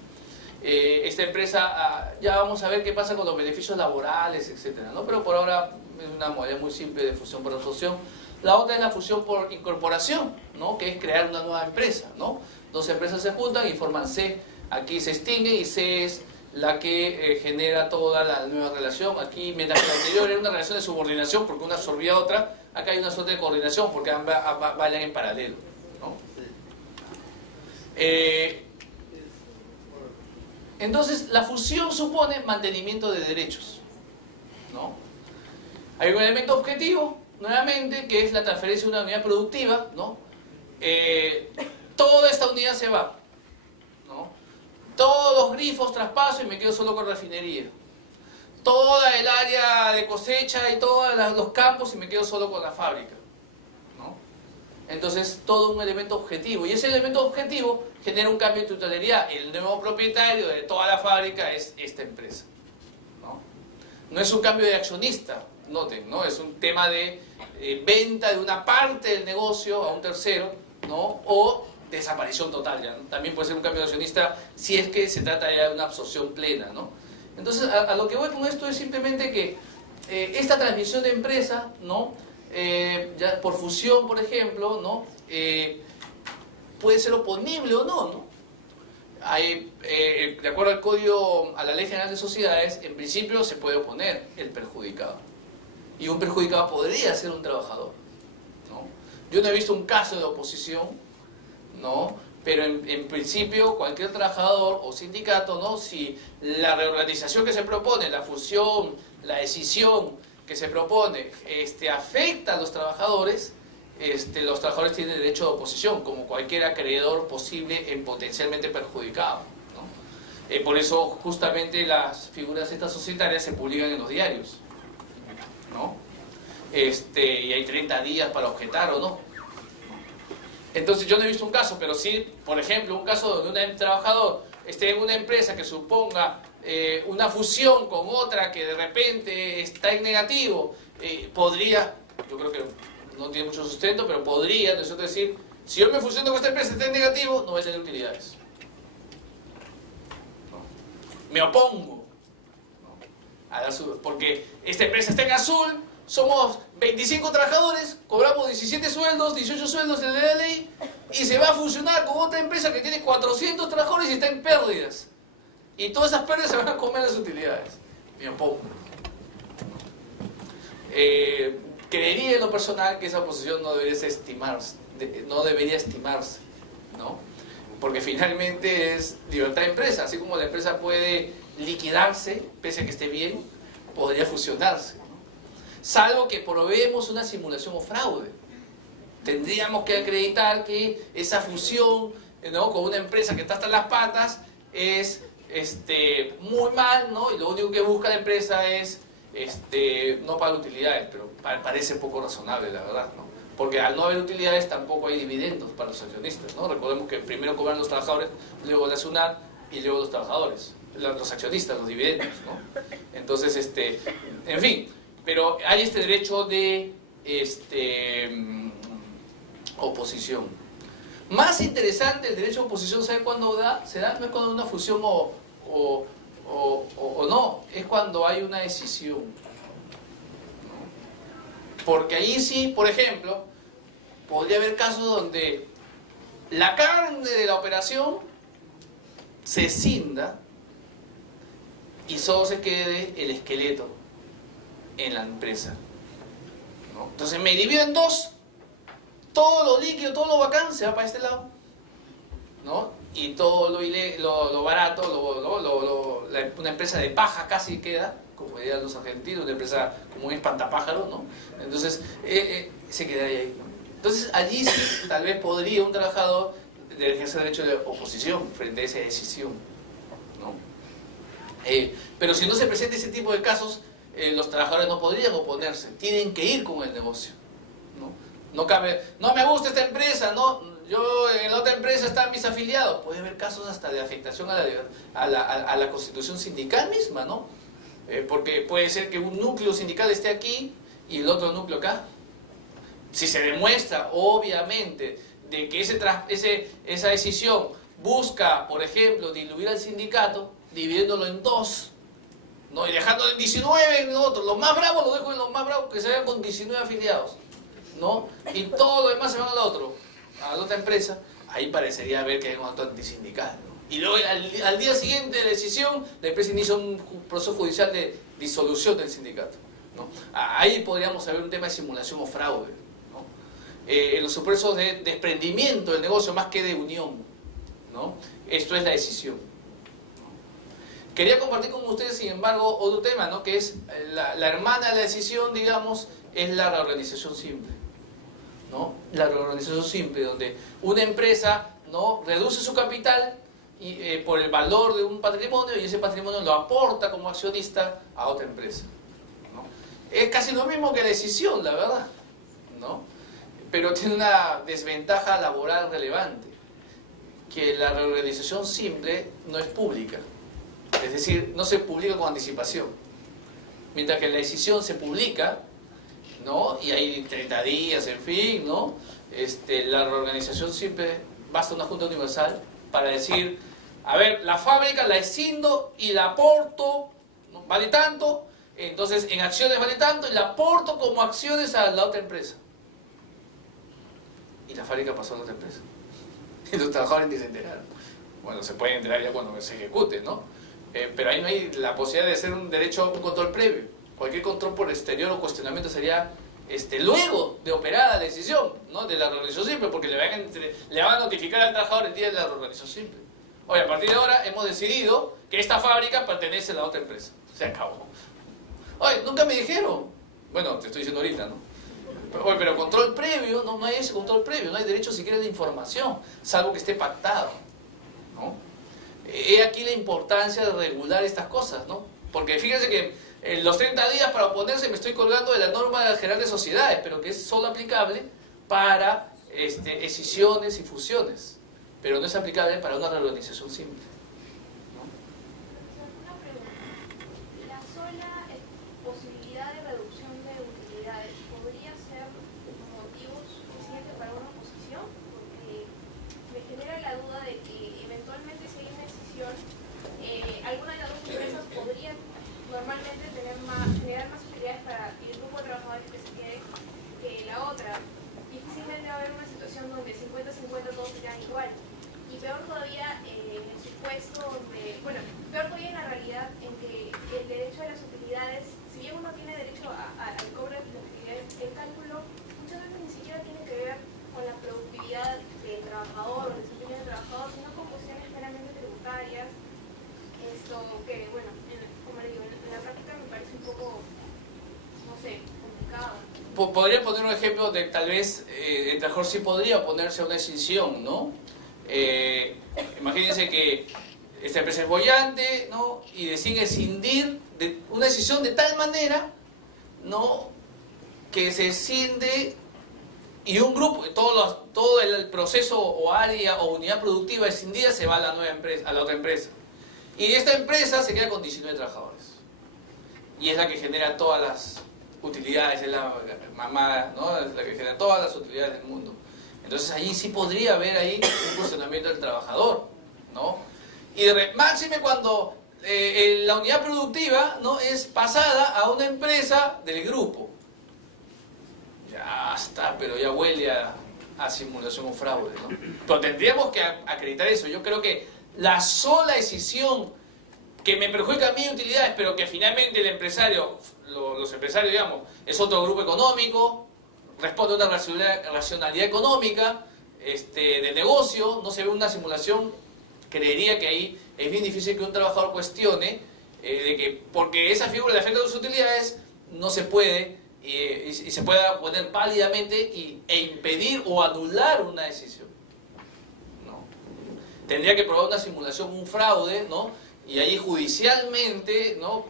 Esta empresa, ya vamos a ver qué pasa con los beneficios laborales, etcétera, ¿no? Pero por ahora es una modalidad muy simple de fusión por absorción. La otra es la fusión por incorporación, ¿no?, que es crear una nueva empresa, ¿no? 2 empresas se juntan y forman C. Aquí se extingue y C es la que genera toda la nueva relación. Aquí, mientras que la anterior era una relación de subordinación porque una absorbía a otra, acá hay una suerte de coordinación porque ambas vayan en paralelo, ¿no? Entonces, la fusión supone mantenimiento de derechos, ¿no? Hay un elemento objetivo, nuevamente, que es la transferencia de una unidad productiva, ¿no? Toda esta unidad se va, ¿no? Todos los grifos traspaso y me quedo solo con refinería. Toda el área de cosecha y todos los campos y me quedo solo con la fábrica, ¿no? Entonces, todo un elemento objetivo. Y ese elemento objetivo genera un cambio de titularidad. El nuevo propietario de toda la fábrica es esta empresa, ¿no? No es un cambio de accionista, noten, ¿no? Es un tema de venta de una parte del negocio a un tercero, ¿no? O desaparición total, ya, ¿no? También puede ser un cambio de accionista si es que se trata ya de una absorción plena, ¿no? Entonces, a lo que voy con esto es simplemente que esta transmisión de empresa, ¿no? Ya por fusión, por ejemplo, ¿no? Puede ser oponible o no, ¿no? Hay, de acuerdo al código, a la Ley General de Sociedades, en principio se puede oponer el perjudicado. Y un perjudicado podría ser un trabajador, ¿no? Yo no he visto un caso de oposición, ¿no? Pero en principio cualquier trabajador o sindicato, ¿no? Si la reorganización que se propone, la fusión, la decisión que se propone, afecta a los trabajadores tienen derecho de oposición, como cualquier acreedor posible en potencialmente perjudicado, ¿no? Por eso justamente las figuras estas societarias se publican en los diarios, ¿no? Y hay 30 días para objetar o no. Entonces yo no he visto un caso, pero sí, por ejemplo, un caso donde un trabajador esté en una empresa que suponga una fusión con otra que de repente está en negativo, podría, yo creo que no tiene mucho sustento, pero podría, ¿no es cierto?, decir, si yo me fusiono con esta empresa y está en negativo, no voy a tener utilidades. ¿No? Me opongo, ¿no? Porque esta empresa está en azul, somos 25 trabajadores, cobramos 17 sueldos, 18 sueldos en la ley, y se va a fusionar con otra empresa que tiene 400 trabajadores y está en pérdidas. Y todas esas pérdidas se van a comer las utilidades. Me opongo. Creería en lo personal que esa oposición no debería estimarse, ¿no? Porque finalmente es libertad de empresa. Así como la empresa puede liquidarse, pese a que esté bien, podría fusionarse, ¿no? Salvo que probemos una simulación o fraude. Tendríamos que acreditar que esa fusión, ¿no?, con una empresa que está hasta las patas es muy mal, ¿no? Y lo único que busca la empresa es no pagar utilidades, pero parece poco razonable, la verdad, ¿no? Porque al no haber utilidades tampoco hay dividendos para los accionistas, ¿no? Recordemos que primero cobran los trabajadores, luego la SUNAT y luego los trabajadores, los accionistas, los dividendos, ¿no? Entonces, en fin, pero hay este derecho de oposición. Más interesante el derecho de oposición, ¿sabe cuándo se da? No es cuando una fusión o no, es cuando hay una decisión, ¿no? Porque ahí sí, por ejemplo, podría haber casos donde la carne de la operación se escinda y solo se quede el esqueleto en la empresa, ¿no? Entonces me divido en dos, todo lo líquido, todo lo bacán se va para este lado, ¿no? Y todo lo barato, una empresa de paja casi queda, como dirían los argentinos, una empresa como un espantapájaro, ¿no? Entonces se quedaría ahí, ¿no? Entonces allí sí, tal vez podría un trabajador ejercer derecho de oposición frente a esa decisión, ¿no? Pero si no se presenta ese tipo de casos, los trabajadores no podrían oponerse, tienen que ir con el negocio, ¿no? No me gusta esta empresa, no. Yo en la otra empresa están mis afiliados. Puede haber casos hasta de afectación a la constitución sindical misma, ¿no? Porque puede ser que un núcleo sindical esté aquí y el otro núcleo acá. Si se demuestra, obviamente, de que esa decisión busca, por ejemplo, diluir al sindicato, dividiéndolo en dos, ¿no? Y dejándolo en 19 en otro. Los más bravos los dejo en los más bravos, que se vayan con 19 afiliados, ¿no? Y todo lo demás se van al otro, a la otra empresa. Ahí parecería haber que hay un acto antisindical, ¿no? Y luego al día siguiente de la decisión, la empresa inicia un proceso judicial de disolución del sindicato, ¿no? Ahí podríamos haber un tema de simulación o fraude, ¿no? En los supuestos de desprendimiento del negocio más que de unión, ¿no? Esto es la decisión, ¿no? Quería compartir con ustedes, sin embargo, otro tema, ¿no? Que es la hermana de la decisión, digamos, es la reorganización simple, ¿no? La reorganización simple, donde una empresa, ¿no?, reduce su capital y, por el valor de un patrimonio, y ese patrimonio lo aporta como accionista a otra empresa, ¿no? Es casi lo mismo que decisión, la verdad, ¿no? Pero tiene una desventaja laboral relevante, que la reorganización simple no es pública. Es decir, no se publica con anticipación. Mientras que la decisión se publica, ¿no? Y hay 30 días, en fin, ¿no? La reorganización simple, basta una junta universal para decir, a ver, la fábrica la escindo y la aporto, ¿no?, vale tanto, entonces en acciones vale tanto, y la aporto como acciones a la otra empresa. Y la fábrica pasó a la otra empresa. Y los trabajadores ni se enteraron. Bueno, se pueden enterar ya cuando se ejecute, ¿no? Pero ahí no hay la posibilidad de hacer un derecho a un control previo. Cualquier control por exterior o cuestionamiento sería luego de operada la decisión, ¿no?, de la reorganización simple, porque le van a notificar al trabajador el día de la reorganización simple. Oye, a partir de ahora hemos decidido que esta fábrica pertenece a la otra empresa. Se acabó. Oye, nunca me dijeron. Bueno, te estoy diciendo ahorita, ¿no? Oye, pero control previo, no hay ese control previo, no hay derecho siquiera de información, salvo que esté pactado, ¿no? He aquí la importancia de regular estas cosas, ¿no? Porque fíjense que los 30 días para oponerse me estoy colgando de la norma general de sociedades, pero que es solo aplicable para escisiones y fusiones, pero no es aplicable para una reorganización simple, ¿no? Una pregunta. ¿La sola posibilidad de reducción de utilidades podría ser motivo suficiente para una oposición? Porque me genera la duda de que eventualmente si hay una decisión, alguna de las dos empresas podría normalmente generar más utilidades para el grupo de trabajadores que se quede que la otra. Difícilmente va a haber una situación donde 50-50 todos se quedan igual. Y peor todavía en el supuesto donde, bueno, peor todavía en la realidad en que el derecho a las utilidades, si bien uno tiene derecho al cobro de las utilidades, el cálculo muchas veces ni siquiera tiene que ver con la productividad del trabajador o el desempeño del trabajador, sino con cuestiones meramente tributarias. Esto que, bueno, como le digo, en la práctica me parece un poco, no sé, complicado. Podría poner un ejemplo de tal vez el trabajador sí podría oponerse a una escisión, ¿no? Imagínense que esta empresa es boyante, ¿no?, y decide escindir de una decisión de tal manera, ¿no?, que se escinde y un grupo, todo el proceso o área o unidad productiva escindida se va a la nueva empresa, a la otra empresa. Y esta empresa se queda con 19 trabajadores. Y es la que genera todas las utilidades, es la mamá, ¿no?, es la que genera todas las utilidades del mundo. Entonces allí sí podría haber ahí un cuestionamiento del trabajador, ¿no? Y máxime cuando la unidad productiva, ¿no?, es pasada a una empresa del grupo. Ya está, pero ya huele a simulación o fraude, ¿no? Pero tendríamos que acreditar eso. Yo creo que la sola decisión que me perjudica a mí utilidades, pero que finalmente el empresario, los empresarios, digamos, es otro grupo económico, responde a una racionalidad económica, de negocio, no se ve una simulación, creería que ahí es bien difícil que un trabajador cuestione de que porque esa figura le afecta a sus utilidades, no se puede, y se pueda poner pálidamente e impedir o anular una decisión. No. Tendría que probar una simulación, un fraude, ¿no? Y ahí judicialmente, ¿no?,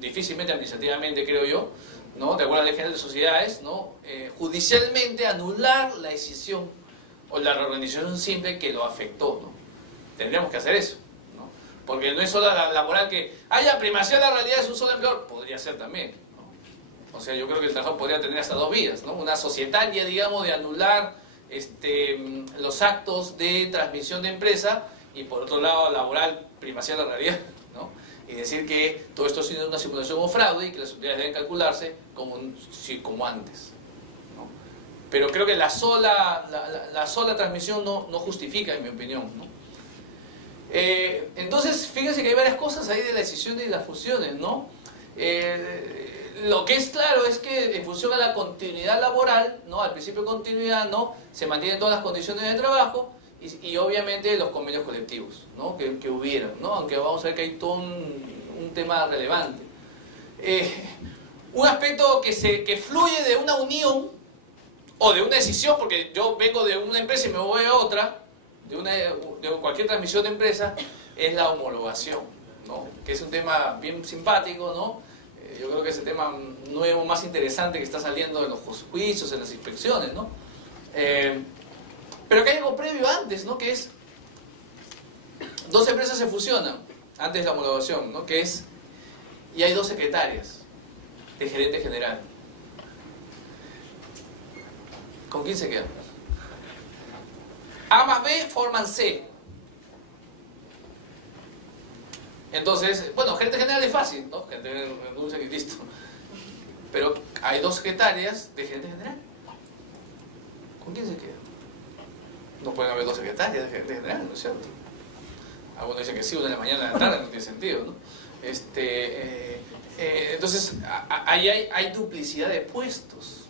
difícilmente administrativamente, creo yo, ¿no?, de acuerdo a la Ley General de Sociedades, ¿no?, judicialmente anular la decisión o la reorganización simple que lo afectó, ¿no? Tendríamos que hacer eso, ¿no? Porque no es solo la laboral que haya primacía de la realidad, es un solo empleador, podría ser también, ¿no? O sea, yo creo que el trabajador podría tener hasta dos vías, ¿no? Una societaria, digamos, de anular los actos de transmisión de empresa, y por otro lado laboral, primacía de la realidad, ¿no? Y decir que todo esto ha sido una simulación o fraude y que las utilidades deben calcularse como antes, ¿no? Pero creo que la sola transmisión no justifica, en mi opinión, ¿no? Entonces, fíjense que hay varias cosas ahí de la decisión y de las fusiones, ¿no? Lo que es claro es que en función a la continuidad laboral, ¿no?, al principio de continuidad, ¿no?, se mantienen todas las condiciones de trabajo, y obviamente los convenios colectivos, ¿no? que hubieran, ¿no? Aunque vamos a ver que hay todo un tema relevante. Un aspecto que fluye de una unión o de una decisión, porque yo vengo de una empresa y me voy a otra, de cualquier transmisión de empresa, es la homologación, ¿no? Que es un tema bien simpático, ¿no? Yo creo que es el tema nuevo, más interesante que está saliendo en los juicios, en las inspecciones, ¿no? Pero que hay algo previo antes, ¿no? Que es, dos empresas se fusionan antes de la homologación, ¿no? Que es, y hay dos secretarias de gerente general. ¿Con quién se queda? A más B forman C. Entonces, bueno, gerente general es fácil, ¿no? Gerente general renuncia y listo. Pero hay dos secretarias de gerente general. ¿Con quién se queda? No pueden haber dos secretarias de gerente general, ¿no es cierto? Algunos dicen que sí, una en la mañana y una en la tarde, no tiene sentido, ¿no? Entonces, ahí hay duplicidad de puestos.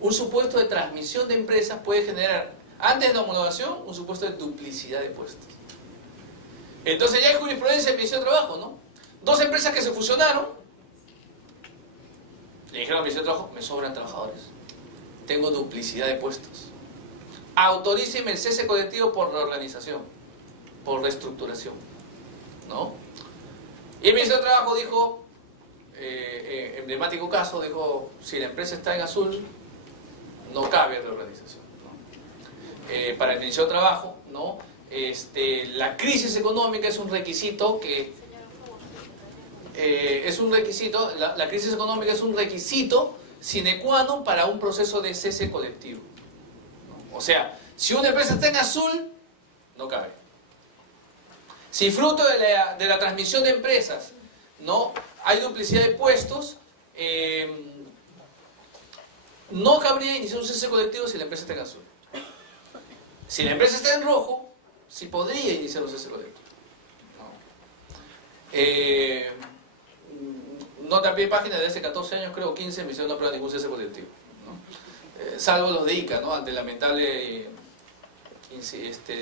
Un supuesto de transmisión de empresas puede generar, antes de la homologación, un supuesto de duplicidad de puestos. Entonces ya hay jurisprudencia en Ministerio de Trabajo, ¿no? Dos empresas que se fusionaron, le dijeron al Ministerio de Trabajo, me sobran trabajadores, tengo duplicidad de puestos. Autoríceme el cese colectivo por reorganización, por reestructuración, ¿no? Y el Ministerio de Trabajo dijo, emblemático caso, dijo, si la empresa está en azul, no cabe reorganización, ¿no? Para el Ministerio de Trabajo, ¿no? La crisis económica es un requisito que... la crisis económica es un requisito sine qua non para un proceso de cese colectivo, ¿no? O sea, si una empresa está en azul, no cabe. Si fruto de la transmisión de empresas, ¿no? Hay duplicidad de puestos, no cabría iniciar un cese colectivo si la empresa está en azul. Si la empresa está en rojo, sí podría iniciar un cese colectivo, ¿no? Nota a pie de página de hace 14 años, creo 15, me hicieron no aprueba ningún cese colectivo, ¿no? Salvo los de ICA, ¿no? Ante el lamentable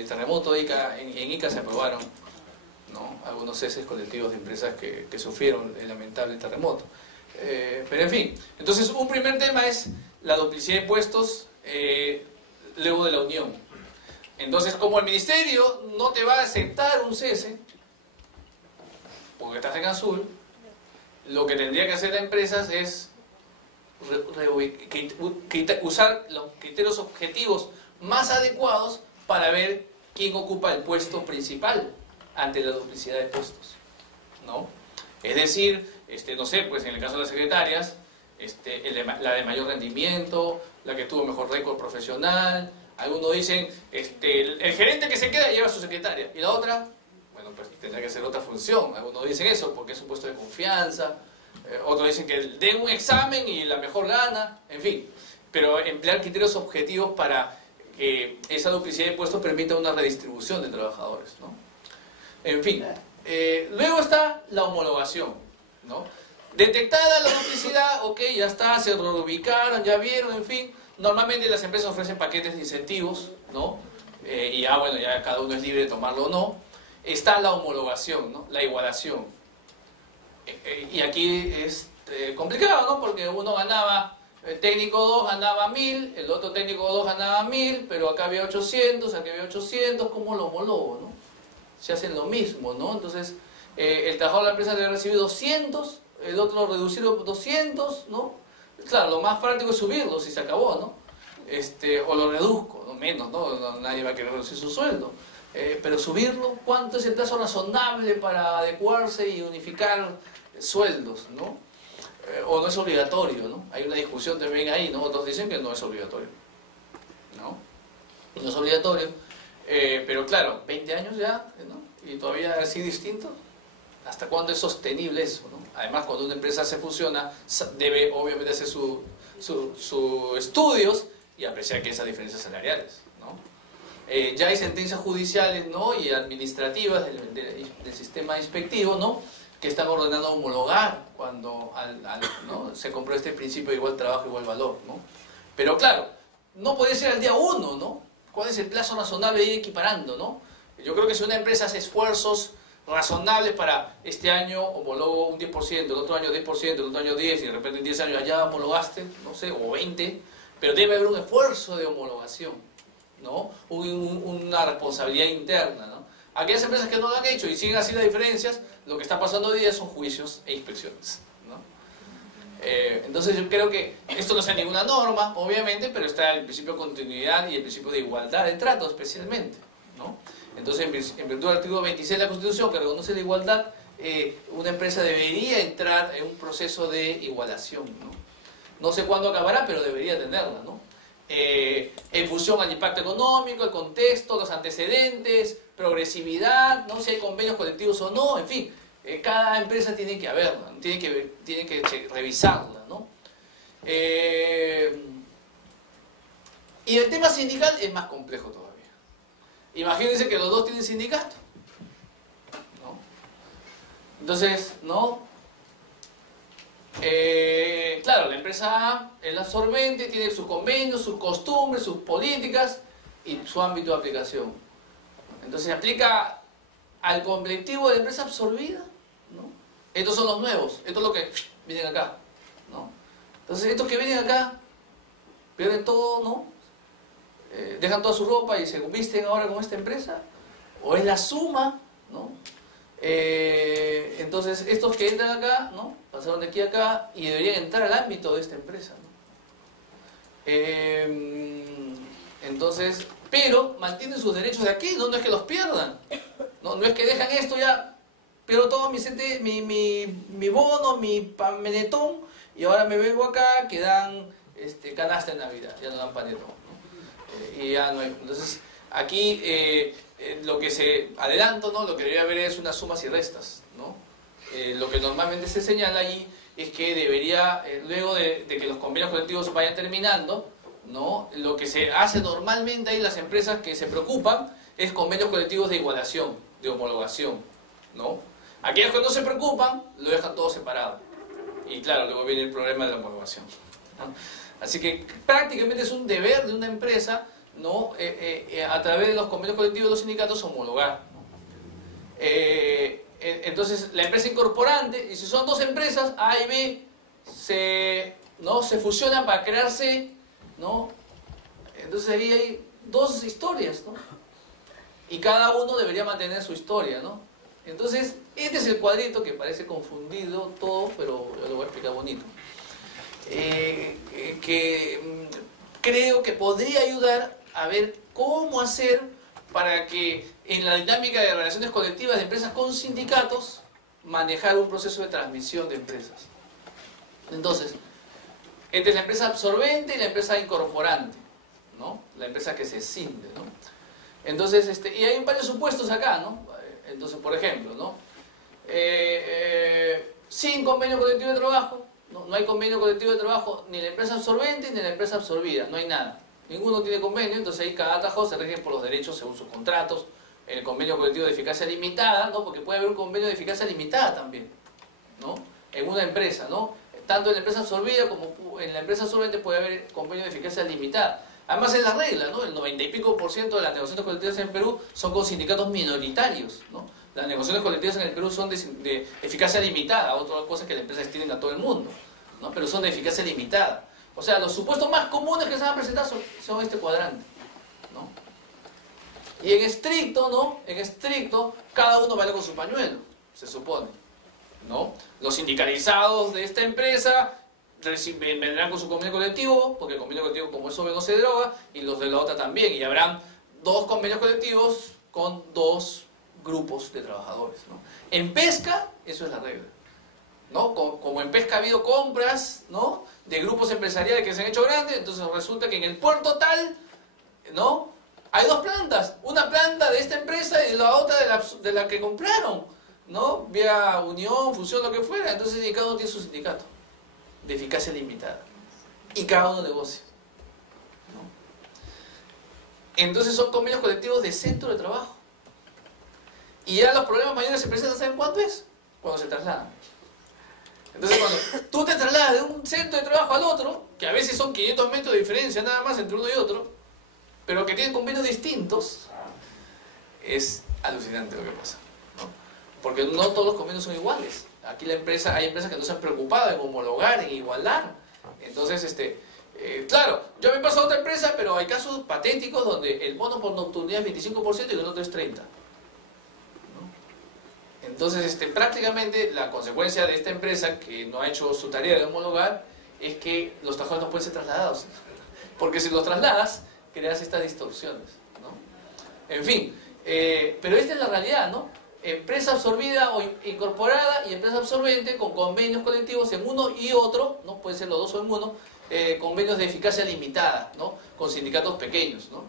terremoto de ICA, en ICA se aprobaron, ¿no? Algunos ceses colectivos de empresas que sufrieron el lamentable terremoto. Pero en fin, entonces un primer tema es la duplicidad de puestos luego de la unión. Entonces, como el ministerio no te va a aceptar un cese, porque estás en azul, lo que tendría que hacer la empresa es usar los criterios objetivos más adecuados para ver quién ocupa el puesto principal ante la duplicidad de puestos, ¿no? Es decir, no sé, pues en el caso de las secretarias, la de mayor rendimiento, la que tuvo mejor récord profesional. Algunos dicen, el gerente que se queda lleva a su secretaria, y la otra, bueno, pues tendrá que hacer otra función. Algunos dicen eso porque es un puesto de confianza. Otros dicen que den un examen y la mejor gana, en fin. Pero emplear criterios objetivos para que esa duplicidad de puestos permita una redistribución de trabajadores, ¿no? En fin, luego está la homologación, ¿no? Detectada la duplicidad, ok, ya está, se reubicaron, ya vieron, en fin. Normalmente las empresas ofrecen paquetes de incentivos, ¿no? Y ya, bueno, ya cada uno es libre de tomarlo o no. Está la homologación, ¿no? La igualación. Y aquí es complicado, ¿no? Porque uno ganaba, el técnico 2 ganaba 1000, el otro técnico 2 ganaba 1000, pero acá había 800, aquí había 800, ¿cómo lo homologo, no? Se hacen lo mismo, ¿no? Entonces, el trabajador de la empresa debe recibir 200, el otro reducirlo 200, ¿no? Claro, lo más práctico es subirlo si se acabó, ¿no? O lo reduzco, ¿no? Menos, ¿no? Nadie va a querer reducir su sueldo. Pero subirlo, ¿cuánto es el plazo razonable para adecuarse y unificar sueldos, ¿no? O no es obligatorio, ¿no? Hay una discusión también ahí, ¿no? Otros dicen que no es obligatorio, ¿no? No es obligatorio, pero claro, 20 años ya, ¿no? Y todavía así distinto. ¿Hasta cuándo es sostenible eso, ¿no? Además, cuando una empresa se fusiona, debe obviamente hacer sus estudios y apreciar que esas diferencias salariales, ¿no? Ya hay sentencias judiciales, ¿no? Y administrativas del sistema inspectivo, ¿no? Que están ordenando homologar cuando ¿no? se compró este principio de igual trabajo, igual valor, ¿no? Pero claro, no puede ser al día 1, ¿no? ¿Cuál es el plazo razonable de ir equiparando, ¿no? Yo creo que si una empresa hace esfuerzos razonables para este año homologo un 10%, el otro año 10%, el otro año 10%, y de repente en 10 años ya homologaste, no sé, o 20%, pero debe haber un esfuerzo de homologación, ¿no? Una responsabilidad interna, ¿no? Aquellas empresas que no lo han hecho y siguen haciendo diferencias, lo que está pasando hoy día son juicios e inspecciones, ¿no? Entonces yo creo que esto no está en ninguna norma, obviamente, pero está el principio de continuidad y el principio de igualdad de trato especialmente, ¿no? Entonces, en virtud del artículo 26 de la Constitución, que reconoce la igualdad, una empresa debería entrar en un proceso de igualación, ¿no? No sé cuándo acabará, pero debería tenerla, ¿no? En función al impacto económico, el contexto, los antecedentes, progresividad, ¿no? Si hay convenios colectivos o no, en fin, cada empresa tiene que haberla, tiene que revisarla, ¿no? Y el tema sindical es más complejo todavía. Imagínense que los dos tienen sindicato, ¿no? Entonces, ¿no? Claro, la empresa A es la absorbente, tiene sus convenios, sus costumbres, sus políticas y su ámbito de aplicación. Entonces se aplica al colectivo de la empresa absorbida, ¿no? Estos son los nuevos, esto es lo que vienen acá, ¿no? Entonces estos que vienen acá pierden todo, ¿no? Dejan toda su ropa y se visten ahora con esta empresa, o es la suma, ¿no? Entonces estos que entran acá, ¿no? Pasaron de aquí a acá y deberían entrar al ámbito de esta empresa, ¿no? Entonces, pero mantienen sus derechos de aquí, no es que los pierdan, no es que dejan esto ya, pierdo todo mi bono, mi panetón, y ahora me vengo acá que dan canasta en Navidad, ya no dan panetón, ¿no? Y ya no hay. Entonces aquí lo que se adelanto, ¿no? Lo que debería haber es unas sumas y restas, ¿no? Lo que normalmente se señala allí es que debería, luego de que los convenios colectivos vayan terminando, ¿no? Lo que se hace normalmente ahí las empresas que se preocupan es convenios colectivos de igualación, de homologación, ¿no? Aquellos que no se preocupan lo dejan todo separado. Y claro, luego viene el problema de la homologación, ¿no? Así que prácticamente es un deber de una empresa, ¿no? A través de los convenios colectivos de los sindicatos homologar, ¿no? Entonces la empresa incorporante, y si son dos empresas, A y B, se fusionan para crearse, ¿no? Entonces ahí hay dos historias, ¿no? Y cada uno debería mantener su historia, ¿no? Entonces este es el cuadrito que parece confundido todo, pero yo lo voy a explicar bonito. Que creo que podría ayudar a ver cómo hacer para que en la dinámica de relaciones colectivas de empresas con sindicatos manejar un proceso de transmisión de empresas. Entonces, entre la empresa absorbente y la empresa incorporante, ¿no? La empresa que se escinde, ¿no? Entonces, y hay varios supuestos acá, ¿no? Entonces, por ejemplo, ¿no? Sin convenio colectivo de trabajo, no hay convenio colectivo de trabajo ni en la empresa absorbente ni en la empresa absorbida, no hay nada. Ninguno tiene convenio, entonces ahí cada atajo se rige por los derechos según sus contratos. En el convenio colectivo de eficacia limitada, ¿no? Porque puede haber un convenio de eficacia limitada también, ¿no? En una empresa, ¿no? Tanto en la empresa absorbida como en la empresa absorbente puede haber convenio de eficacia limitada. Además es la regla, ¿no? El 90 y pico % de las negociaciones colectivas en Perú son con sindicatos minoritarios, ¿no? Las negociaciones colectivas en el Perú son de eficacia limitada, otra cosa que las empresas extienden a todo el mundo, ¿no? Pero son de eficacia limitada. O sea, los supuestos más comunes que se van a presentar son este cuadrante, ¿no? Y en estricto, ¿no? En estricto, cada uno vale con su pañuelo, se supone, ¿no? Los sindicalizados de esta empresa vendrán con su convenio colectivo, porque el convenio colectivo como eso no se deroga, y los de la otra también, y habrán dos convenios colectivos con dos grupos de trabajadores, ¿no? En pesca, eso es la regla, ¿no? Como en pesca ha habido compras, ¿no? De grupos empresariales que se han hecho grandes, entonces resulta que en el puerto tal, ¿no? Hay dos plantas, una planta de esta empresa y la otra de la que compraron, ¿no? Vía unión, fusión, lo que fuera. Entonces cada uno tiene su sindicato de eficacia limitada y cada uno negocia, ¿no? Entonces son convenios colectivos de centro de trabajo. Y ya los problemas mayores se presentan, ¿saben cuánto es? Cuando se trasladan. Entonces cuando tú te trasladas de un centro de trabajo al otro, que a veces son 500 metros de diferencia nada más entre uno y otro, pero que tienen convenios distintos, es alucinante lo que pasa, ¿no? Porque no todos los convenios son iguales. Aquí hay empresas que no se han preocupado en homologar, en igualar. Entonces, claro, yo me paso a otra empresa, pero hay casos patéticos donde el bono por nocturnidad es 25% y el otro es 30%. Entonces, prácticamente la consecuencia de esta empresa que no ha hecho su tarea de homologar es que los trabajadores no pueden ser trasladados. Porque si los trasladas, creas estas distorsiones, ¿no? En fin, pero esta es la realidad, ¿no? Empresa absorbida o incorporada y empresa absorbente con convenios colectivos en uno y otro, ¿no? Pueden ser los dos o en uno, convenios de eficacia limitada, ¿no? Con sindicatos pequeños, ¿no?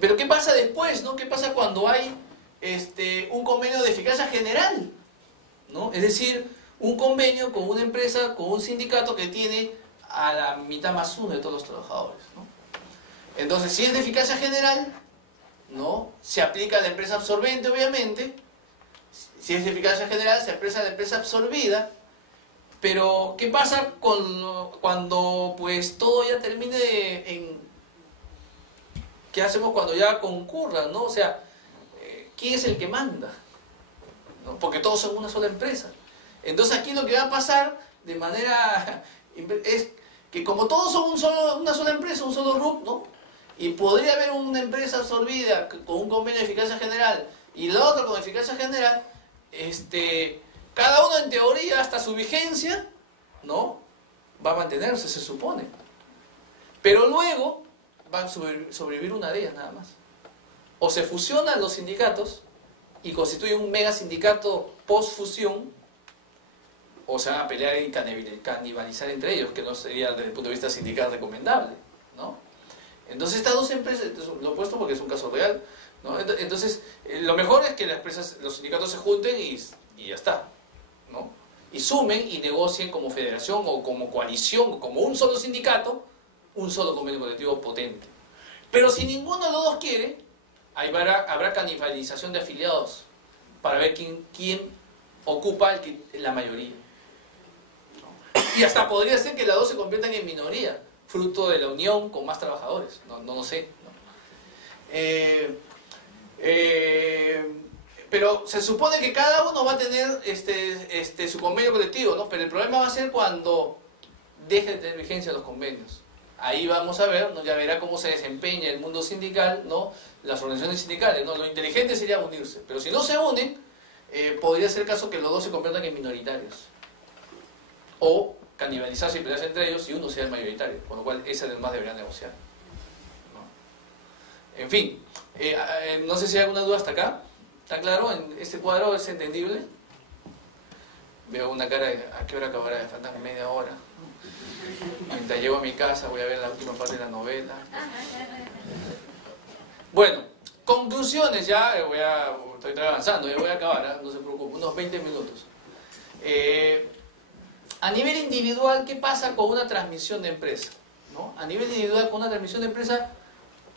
Pero ¿qué pasa después, ¿no? ¿Qué pasa cuando hay un convenio de eficacia general, ¿no? Es decir, un convenio con una empresa, con un sindicato que tiene a la mitad más uno de todos los trabajadores, ¿no? Entonces, si es de eficacia general, ¿no? Se aplica a la empresa absorbente, obviamente. Si es de eficacia general, se aplica a la empresa absorbida. Pero, ¿qué pasa cuando pues todo ya termine ¿qué hacemos cuando ya concurran, ¿no? O sea, ¿quién es el que manda? ¿No? Porque todos son una sola empresa. Entonces aquí lo que va a pasar de manera es que como todos son una sola empresa, un solo RUP, ¿no? Y podría haber una empresa absorbida con un convenio de eficacia general y la otra con eficacia general, cada uno en teoría hasta su vigencia, ¿no? Va a mantenerse, se supone. Pero luego va a sobrevivir una de ellas nada más. O se fusionan los sindicatos y constituyen un mega sindicato post-fusión, o se van a pelear y canibalizar entre ellos, que no sería desde el punto de vista sindical recomendable, ¿no? Entonces estas dos empresas, lo he puesto porque es un caso real, ¿no? Entonces lo mejor es que los sindicatos se junten y ya está, ¿no? Y sumen y negocien como federación o como coalición, como un solo sindicato, un solo convenio colectivo potente. Pero si ninguno de los dos quiere, habrá canibalización de afiliados para ver quién ocupa la mayoría, ¿no? Y hasta podría ser que las dos se conviertan en minoría, fruto de la unión con más trabajadores, no lo sé, ¿no? Pero se supone que cada uno va a tener su convenio colectivo, ¿no? Pero el problema va a ser cuando deje de tener vigencia los convenios. Ahí vamos a ver, ¿no? Ya verá cómo se desempeña el mundo sindical, ¿no? Las organizaciones sindicales, ¿no? Lo inteligente sería unirse, pero si no se unen, podría ser caso que los dos se conviertan en minoritarios. O canibalizarse y pelearse entre ellos y uno sea el mayoritario, con lo cual ese además debería negociar, ¿no? En fin, no sé si hay alguna duda hasta acá. ¿Está claro? ¿En este cuadro es entendible? Veo una cara de ¿a qué hora acabará? Faltan media hora. Mientras llego a mi casa voy a ver la última parte de la novela. Bueno, conclusiones ya, estoy avanzando, ya voy a acabar, no se preocupe, unos 20 minutos. A nivel individual, ¿qué pasa con una transmisión de empresa? ¿No? A nivel individual, con una transmisión de empresa,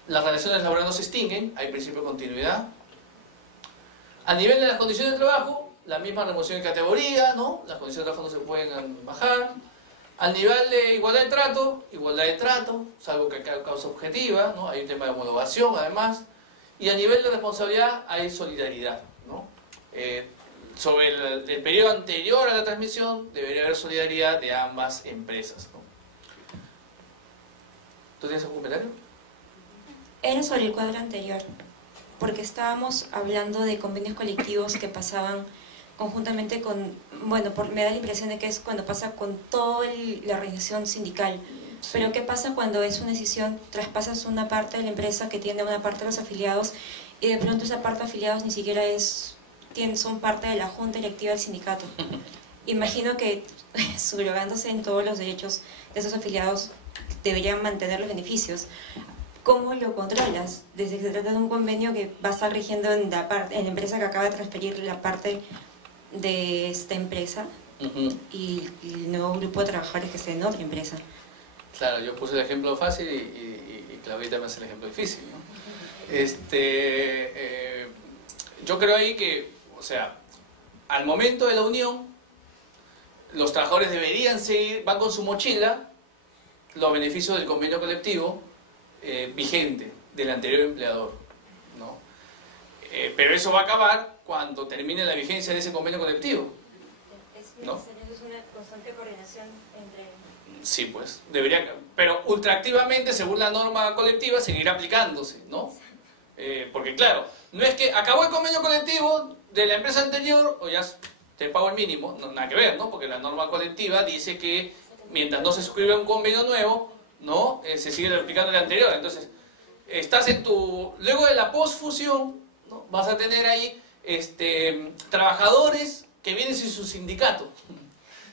las relaciones laborales no se extinguen, hay principio de continuidad. A nivel de las condiciones de trabajo, la misma remoción de categoría, ¿no? Las condiciones de trabajo no se pueden bajar. Al nivel de igualdad de trato, salvo que causa objetiva, ¿no? Hay un tema de homologación además. Y a nivel de responsabilidad hay solidaridad, ¿no? Sobre el periodo anterior a la transmisión debería haber solidaridad de ambas empresas, ¿no? ¿Tú tienes algún comentario? Era sobre el cuadro anterior, porque estábamos hablando de convenios colectivos que pasaban conjuntamente con, bueno, me da la impresión de que es cuando pasa con toda la organización sindical. Sí. Pero ¿qué pasa cuando es una decisión, traspasas una parte de la empresa que tiene a una parte de los afiliados y de pronto esa parte de afiliados ni siquiera son parte de la junta directiva del sindicato? Imagino que subrogándose en todos los derechos de esos afiliados deberían mantener los beneficios. ¿Cómo lo controlas? Desde que se trata de un convenio que va a estar rigiendo en la empresa que acaba de transferir la parte de esta empresa y el nuevo grupo de trabajadores que esté en otra empresa. Claro, yo puse el ejemplo fácil y Claudita me hace el ejemplo difícil, ¿no? Yo creo ahí que, o sea, al momento de la unión, los trabajadores deberían seguir, van con su mochila, los beneficios del convenio colectivo, vigente del anterior empleador, ¿no? Pero eso va a acabar cuando termine la vigencia de ese convenio colectivo, ¿no? Es una constante coordinación entre... Sí, pues, debería, pero ultraactivamente, según la norma colectiva, seguirá aplicándose, ¿no? Porque claro, no es que acabó el convenio colectivo de la empresa anterior, o ya te pago el mínimo, no, nada que ver, ¿no? Porque la norma colectiva dice que mientras no se suscribe un convenio nuevo, ¿no? Se sigue aplicando el anterior. Entonces, estás en tu... Luego de la posfusión, ¿no? Vas a tener ahí trabajadores que vienen sin su sindicato,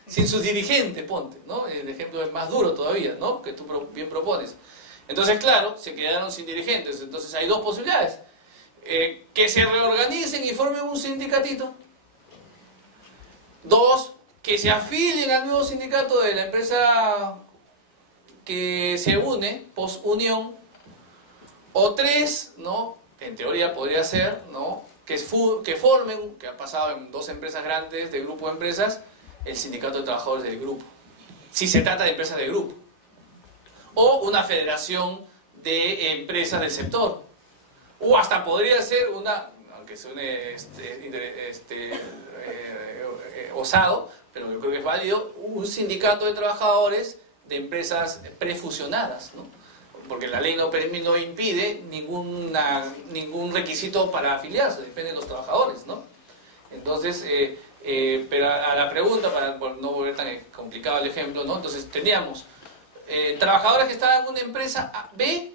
sin sus dirigentes, ponte, ¿no? El ejemplo es más duro todavía, ¿no? Que tú bien propones. Entonces, claro, se quedaron sin dirigentes. Entonces, hay dos posibilidades. Que se reorganicen y formen un sindicatito. Dos, que se afilien al nuevo sindicato de la empresa que se une, post-unión. O tres, ¿no? En teoría podría ser, ¿no? Que formen, que ha pasado en dos empresas grandes, de grupo de empresas, el sindicato de trabajadores del grupo. Si se trata de empresas de grupo. O una federación de empresas del sector. O hasta podría ser una, aunque suene osado, pero yo creo que es válido, un sindicato de trabajadores de prefusionadas, ¿no? Porque la ley no impide ningún requisito para afiliarse, depende de los trabajadores, ¿no? Entonces, pero a la pregunta, por no volver tan complicado el ejemplo, ¿no? Entonces teníamos trabajadores que estaban en una empresa B,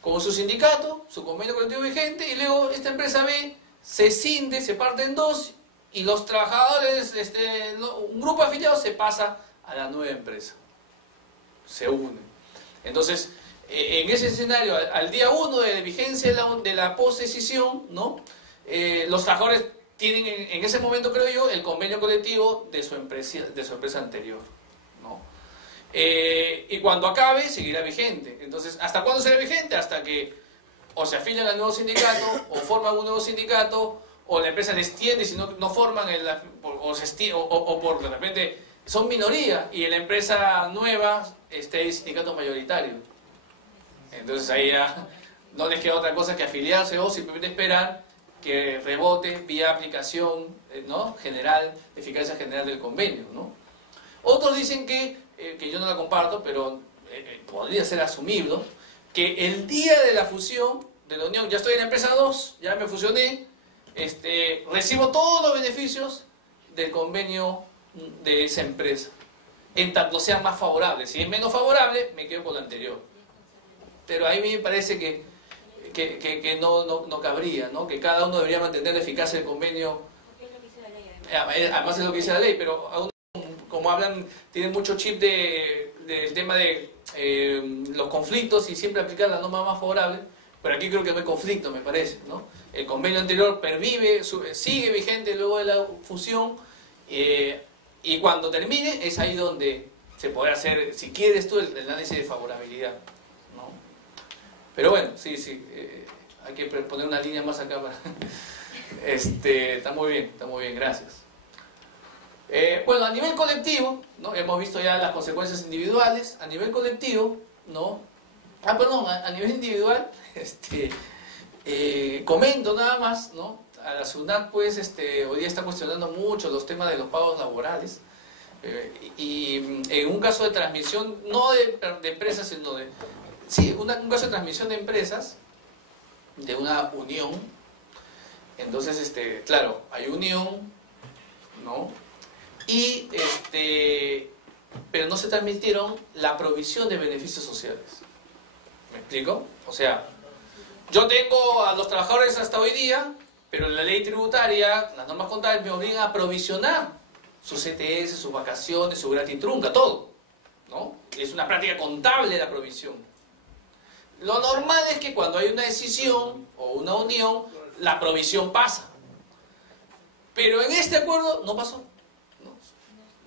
con su sindicato, su convenio colectivo vigente, y luego esta empresa B se cinde, se parte en dos, y los trabajadores, un grupo afiliado se pasa a la nueva empresa, se une. Entonces, en ese escenario, al día 1 de vigencia de la posesesión, ¿no? Los trabajadores tienen en ese momento, creo yo, el convenio colectivo de su empresa anterior, ¿no? Y cuando acabe, seguirá vigente. Entonces, ¿hasta cuándo será vigente? Hasta que o se afilian al nuevo sindicato, o forman un nuevo sindicato, o la empresa desciende si no forman, o por de repente son minoría, y en la empresa nueva el sindicato mayoritario. Entonces ahí ya no les queda otra cosa que afiliarse o simplemente esperar que rebote vía aplicación, ¿no? General, eficacia general del convenio, ¿no? Otros dicen que yo no la comparto, pero podría ser asumible, que el día de la fusión de la unión, ya estoy en la empresa 2, ya me fusioné, recibo todos los beneficios del convenio de esa empresa, en tanto sean más favorables. Si es menos favorable, me quedo con lo anterior. Pero ahí me parece que no cabría, ¿no? Que cada uno debería mantener la eficacia del convenio. Además es lo que dice la ley, pero aún, como hablan, tienen mucho chip del tema de los conflictos y siempre aplicar la norma más favorable, pero aquí creo que no hay conflicto, me parece, ¿no? El convenio anterior pervive, sigue vigente luego de la fusión, y cuando termine es ahí donde se podrá hacer, si quieres tú, el análisis de favorabilidad, ¿no? Pero bueno, sí, hay que poner una línea más acá para... está muy bien, gracias. Bueno, a nivel colectivo, ¿no? Hemos visto ya las consecuencias individuales. A nivel colectivo, ¿no? A nivel individual, comento nada más, ¿no? A la SUNAT, pues, hoy día está cuestionando mucho los temas de los pagos laborales, y en un caso de transmisión, no de empresas, sino de... Sí, un caso de transmisión de empresas, de una unión. Entonces, claro, hay unión, ¿no? Y, pero no se transmitieron la provisión de beneficios sociales. ¿Me explico? O sea, yo tengo a los trabajadores hasta hoy día, pero la ley tributaria, las normas contables me obligan a provisionar sus ETS, sus vacaciones, su gratitrunca, todo, ¿no? Es una práctica contable la provisión. Lo normal es que cuando hay una decisión o una unión, la provisión pasa. Pero en este acuerdo no pasó.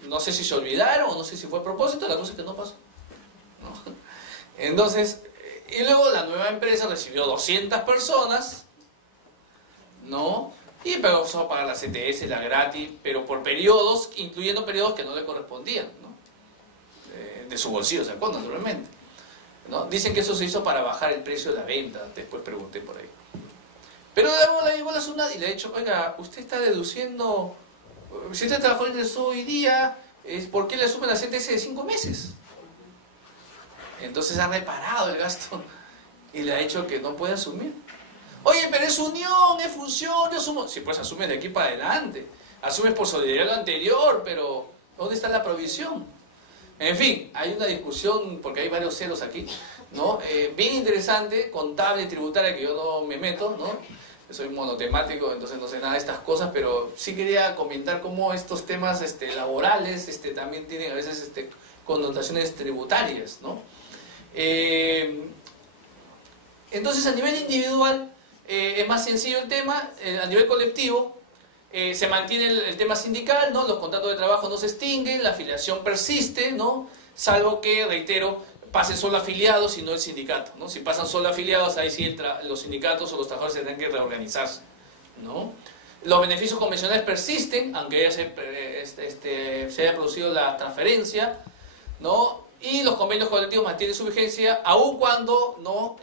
No sé si se olvidaron o no sé si fue a propósito, la cosa es que no pasó, ¿no? Entonces, y luego la nueva empresa recibió 200 personas, ¿no? Y empezó a pagar la CTS, la gratis, pero por periodos, incluyendo periodos que no le correspondían, ¿no? De su bolsillo, ¿se acuerdan? Naturalmente. ¿no? Dicen que eso se hizo para bajar el precio de la venta, después pregunté por ahí. Pero le llegó la SUNAT y le he dicho, oiga, usted está deduciendo, si usted trabajó ingresó hoy día, ¿por qué le asumen la CTS de 5 meses? Entonces ha reparado el gasto y le ha dicho que no puede asumir. Oye, pero es unión, es función, yo asumo. Sí, pues asumes de aquí para adelante. Asumes por solidaridad lo anterior, pero ¿dónde está la provisión? En fin, hay una discusión, porque hay varios ceros aquí, ¿no? Bien interesante, contable y tributaria, que yo no me meto, ¿no? Soy monotemático, entonces no sé nada de estas cosas, pero sí quería comentar cómo estos temas laborales también tienen a veces connotaciones tributarias, ¿no? Entonces, a nivel individual es más sencillo el tema. A nivel colectivo se mantiene el tema sindical, ¿no? Los contratos de trabajo no se extinguen, la afiliación persiste, ¿no? Salvo que, reitero, pasen solo afiliados y no el sindicato, ¿no? Si pasan solo afiliados, ahí sí los sindicatos o los trabajadores tendrán que reorganizarse, ¿no? Los beneficios convencionales persisten, aunque ya se haya producido la transferencia, ¿no? Y los convenios colectivos mantienen su vigencia, aun cuando, ¿no?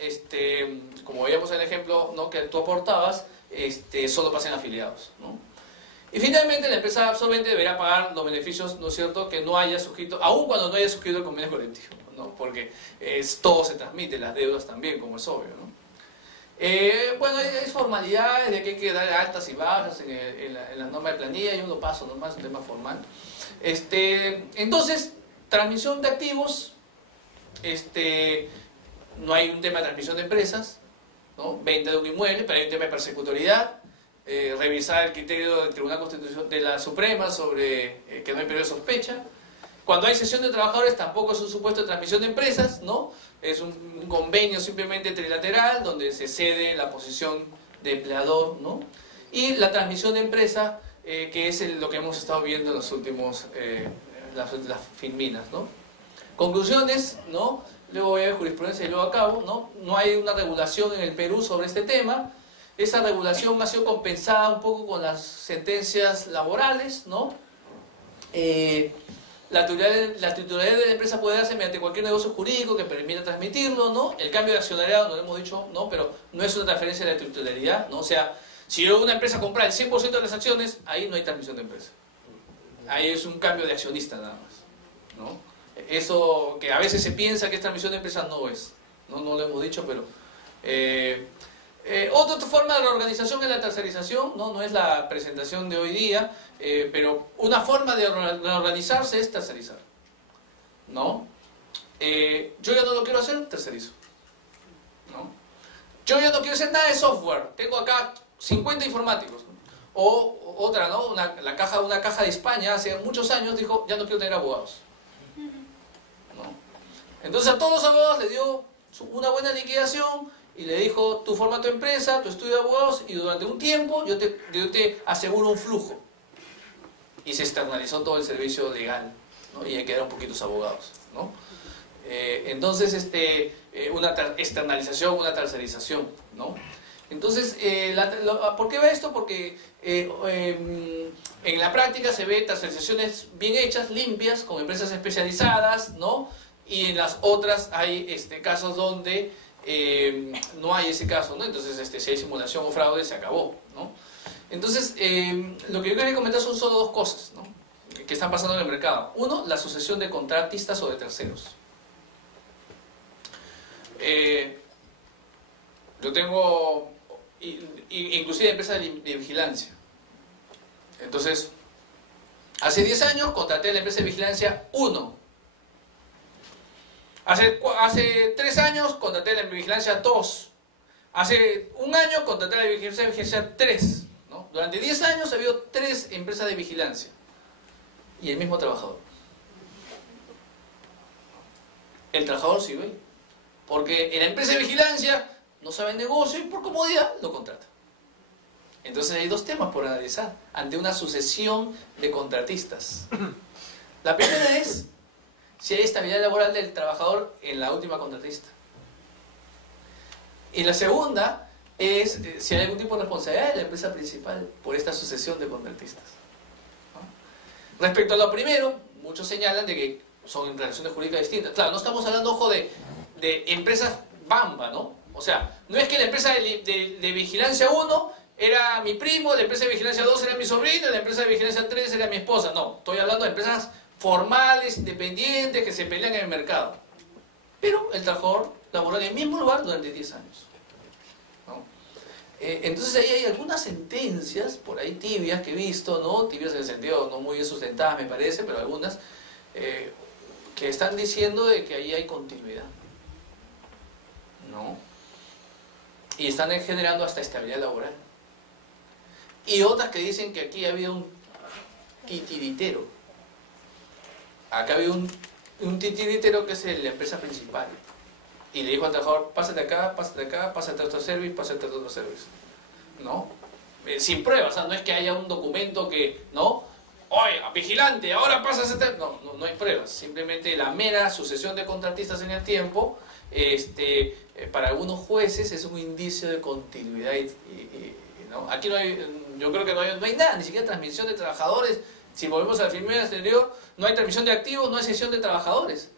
Como veíamos en el ejemplo, ¿no? que tú aportabas, solo pasen afiliados, ¿no? Y finalmente la empresa absorbente deberá pagar los beneficios, ¿no es cierto?, que no haya suscrito, aun cuando no haya suscrito el convenio colectivo, ¿no? Porque todo se transmite, las deudas también, como es obvio, ¿no? Bueno, hay formalidades de que hay que dar altas y bajas en la norma de planilla, yo lo paso nomás, es un tema formal. Entonces, transmisión de activos, no hay un tema de transmisión de empresas, ¿no? Venta de un inmueble, pero hay un tema de persecutoriedad, revisar el criterio del Tribunal Constitucional de la Suprema sobre que no hay periodo de sospecha. Cuando hay cesión de trabajadores tampoco es un supuesto de transmisión de empresas, ¿no? Es un convenio simplemente trilateral donde se cede la posición de empleador, ¿no? Y la transmisión de empresa, que es lo que hemos estado viendo en los últimos, las filminas, ¿no? Conclusiones, ¿no? Luego voy a ver jurisprudencia y luego acabo, ¿no? No hay una regulación en el Perú sobre este tema. Esa regulación ha sido compensada un poco con las sentencias laborales, ¿no? La titularidad de la empresa puede darse mediante cualquier negocio jurídico que permita transmitirlo, ¿no? El cambio de accionariado, no lo hemos dicho, ¿no? Pero no es una transferencia de la titularidad, ¿no? O sea, si una empresa compra el 100% de las acciones, ahí no hay transmisión de empresa. Ahí es un cambio de accionista nada más, ¿no? Eso que a veces se piensa que es transmisión de empresa, no es, ¿no? No lo hemos dicho, pero... otra forma de reorganización es la tercerización, ¿no? No es la presentación de hoy día, pero una forma de reorganizarse es tercerizar, ¿no? Yo ya no lo quiero hacer, tercerizo, ¿no? Yo ya no quiero hacer nada de software, tengo acá 50 informáticos, ¿no? O otra, ¿no? Una caja de España hace muchos años dijo, ya no quiero tener abogados, ¿no? Entonces a todos los abogados les dio una buena liquidación y le dijo, tú forma tu empresa, tu estudio de abogados y durante un tiempo yo te aseguro un flujo. Y se externalizó todo el servicio legal, ¿no? Y ahí quedaron poquitos abogados, ¿no? Entonces, una externalización, una tercerización, ¿no? Entonces, ¿por qué va esto? Porque en la práctica se ve tercerizaciones bien hechas, limpias, con empresas especializadas, ¿no? Y en las otras hay casos donde no hay ese caso, ¿no? Entonces, si hay simulación o fraude, se acabó, ¿no? Entonces, lo que yo quería comentar son solo dos cosas, ¿no? Que están pasando en el mercado. Uno, la sucesión de contratistas o de terceros. Yo tengo inclusive empresas de vigilancia. Entonces, hace 10 años contraté a la empresa de vigilancia 1. Hace 3 años contraté a la vigilancia 2. Hace un año contraté a la vigilancia 3. ¿no? Durante 10 años ha habido 3 empresas de vigilancia. Y el mismo trabajador. El trabajador sí ve. Porque en la empresa de vigilancia no sabe el negocio y por comodidad lo contrata. Entonces hay dos temas por analizar ante una sucesión de contratistas. La primera es si hay estabilidad laboral del trabajador en la última contratista. Y la segunda es si hay algún tipo de responsabilidad de la empresa principal por esta sucesión de contratistas. ¿No? Respecto a lo primero, muchos señalan de que son relaciones jurídicas distintas. Claro, no estamos hablando, ojo, de de empresas Bamba, ¿no? O sea, no es que la empresa de vigilancia 1 era mi primo, la empresa de vigilancia 2 era mi sobrino, la empresa de vigilancia 3 era mi esposa. No, estoy hablando de empresas formales, independientes, que se pelean en el mercado. Pero el trabajador laboró en el mismo lugar durante 10 años. ¿No? Entonces ahí hay algunas sentencias, por ahí tibias que he visto, ¿no? Tibias en el sentido no muy bien sustentadas me parece, pero algunas que están diciendo de que ahí hay continuidad. ¿No? Y están generando hasta estabilidad laboral. Y otras que dicen que aquí había un titiritero. Acá había un titiritero que es la empresa principal. Y le dijo al trabajador, pásate acá, pásate acá, pásate a otro service, pásate a otro service. ¿No? Sin pruebas, o sea, no es que haya un documento que, ¿no? Oye, vigilante, ahora pasas a este... No hay pruebas. Simplemente la mera sucesión de contratistas en el tiempo, para algunos jueces es un indicio de continuidad. ¿No? Aquí no hay, yo creo que no hay nada, ni siquiera transmisión de trabajadores. Si volvemos al filme anterior, no hay transmisión de activos, no hay cesión de trabajadores.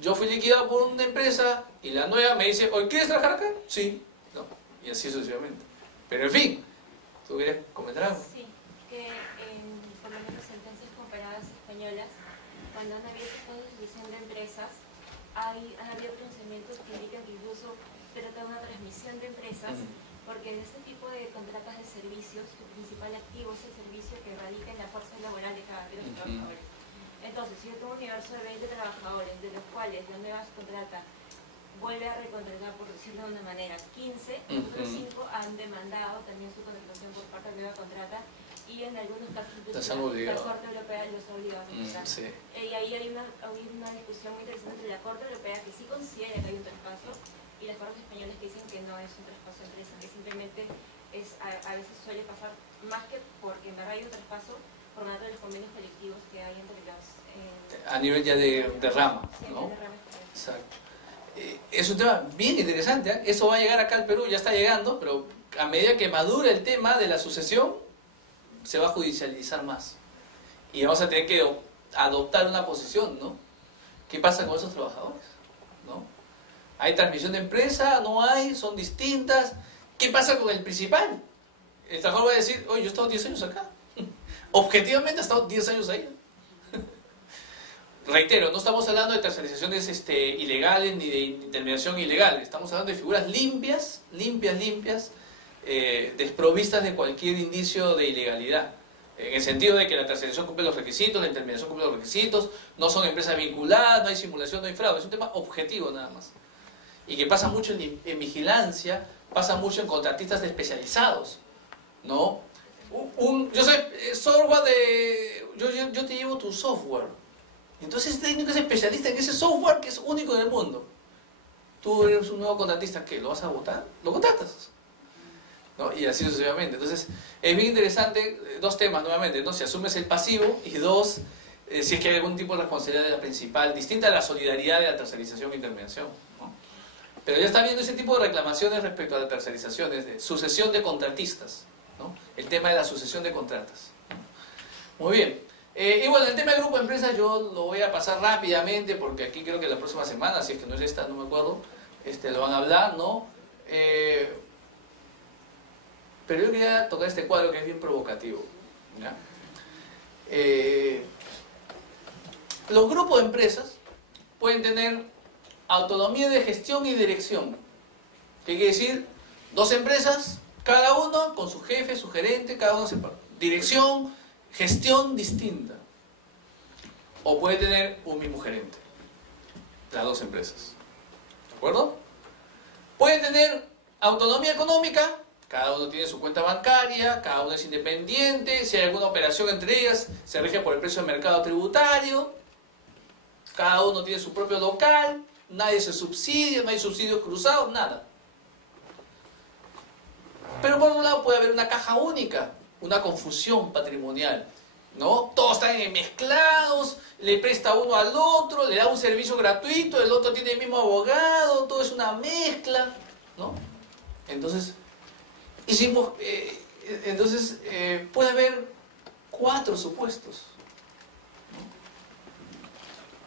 Yo fui liquidado por una empresa y la nueva me dice, oye, ¿quieres trabajar acá? Sí. ¿No? Y así sucesivamente. Pero en fin, ¿tú querías comentar algo? Sí, que por lo menos sentencias comparadas españolas, cuando han habido esta sucesión de empresas, han habido pronunciamientos que indican que incluso se trata de una transmisión de empresas, porque en este tipo de contratas de servicios, su principal activo es el servicio que radica en la fuerza laboral de cada uno de los trabajadores. Entonces, si yo tengo un universo de 20 trabajadores, de los cuales la nueva contrata vuelve a recontratar, por decirlo de una manera, 15, los otros 5 han demandado también su contratación por parte de la nueva contrata, y en algunos casos la Corte Europea los ha obligado a contratar. Sí. Y ahí hay una discusión muy interesante entre la Corte Europea, que sí considera que hay un traspaso, y las cortes españolas que dicen que no es un traspaso de empresa, que simplemente a veces suele pasar, más que porque en verdad hay un traspaso, por nada de los convenios colectivos que hay entre los... a nivel ya de rama, ¿no? De rama. Exacto. Es un tema bien interesante, ¿eh? Eso va a llegar acá al Perú, ya está llegando, pero a medida que madura el tema de la sucesión, se va a judicializar más. Y vamos a tener que adoptar una posición, ¿no? ¿Qué pasa con esos trabajadores? ¿No? ¿Hay transmisión de empresa? ¿No hay? ¿Son distintas? ¿Qué pasa con el principal? El trabajador va a decir, oye, yo he estado 10 años acá. Objetivamente ha estado 10 años ahí. Reitero, no estamos hablando de tercerizaciones ilegales ni de intermediación ilegal. Estamos hablando de figuras limpias, desprovistas de cualquier indicio de ilegalidad. En el sentido de que la tercerización cumple los requisitos, la intermediación cumple los requisitos, no son empresas vinculadas, no hay simulación, no hay fraude. Es un tema objetivo nada más. Y que pasa mucho en vigilancia, pasa mucho en contratistas especializados, ¿no? Yo sé, software de... Yo te llevo tu software. Entonces ese técnico es especialista en ese software que es único en el mundo. Tú eres un nuevo contratista, ¿qué? ¿Lo vas a votar? Lo contratas, ¿no? Y así sucesivamente. Entonces es bien interesante, dos temas nuevamente, ¿no? Si asumes el pasivo, y dos, si es que hay algún tipo de responsabilidad de la principal, distinta a la solidaridad de la tercerización e intermediación, ¿no? Pero ya está viendo ese tipo de reclamaciones respecto a la tercerización, es de sucesión de contratistas, ¿no? El tema de la sucesión de contratas. Muy bien. Y bueno, el tema del grupo de empresas yo lo voy a pasar rápidamente porque aquí creo que la próxima semana, si es que no es esta, no me acuerdo, lo van a hablar, ¿no? Pero yo quería tocar este cuadro que es bien provocativo, ¿ya? Los grupos de empresas pueden tener autonomía de gestión y dirección. ¿Qué quiere decir? Dos empresas, cada uno con su jefe, su gerente, cada uno separado. Dirección, gestión distinta. O puede tener un mismo gerente. Las dos empresas. ¿De acuerdo? Puede tener autonomía económica. Cada uno tiene su cuenta bancaria, cada uno es independiente. Si hay alguna operación entre ellas, se rige por el precio de mercado tributario. Cada uno tiene su propio local. Nadie se subsidia, no hay subsidios cruzados, nada. Pero por un lado puede haber una caja única, una confusión patrimonial, ¿no? Todos están mezclados, le presta uno al otro, le da un servicio gratuito, el otro tiene el mismo abogado, todo es una mezcla, ¿no? Entonces, puede haber 4 supuestos, ¿no?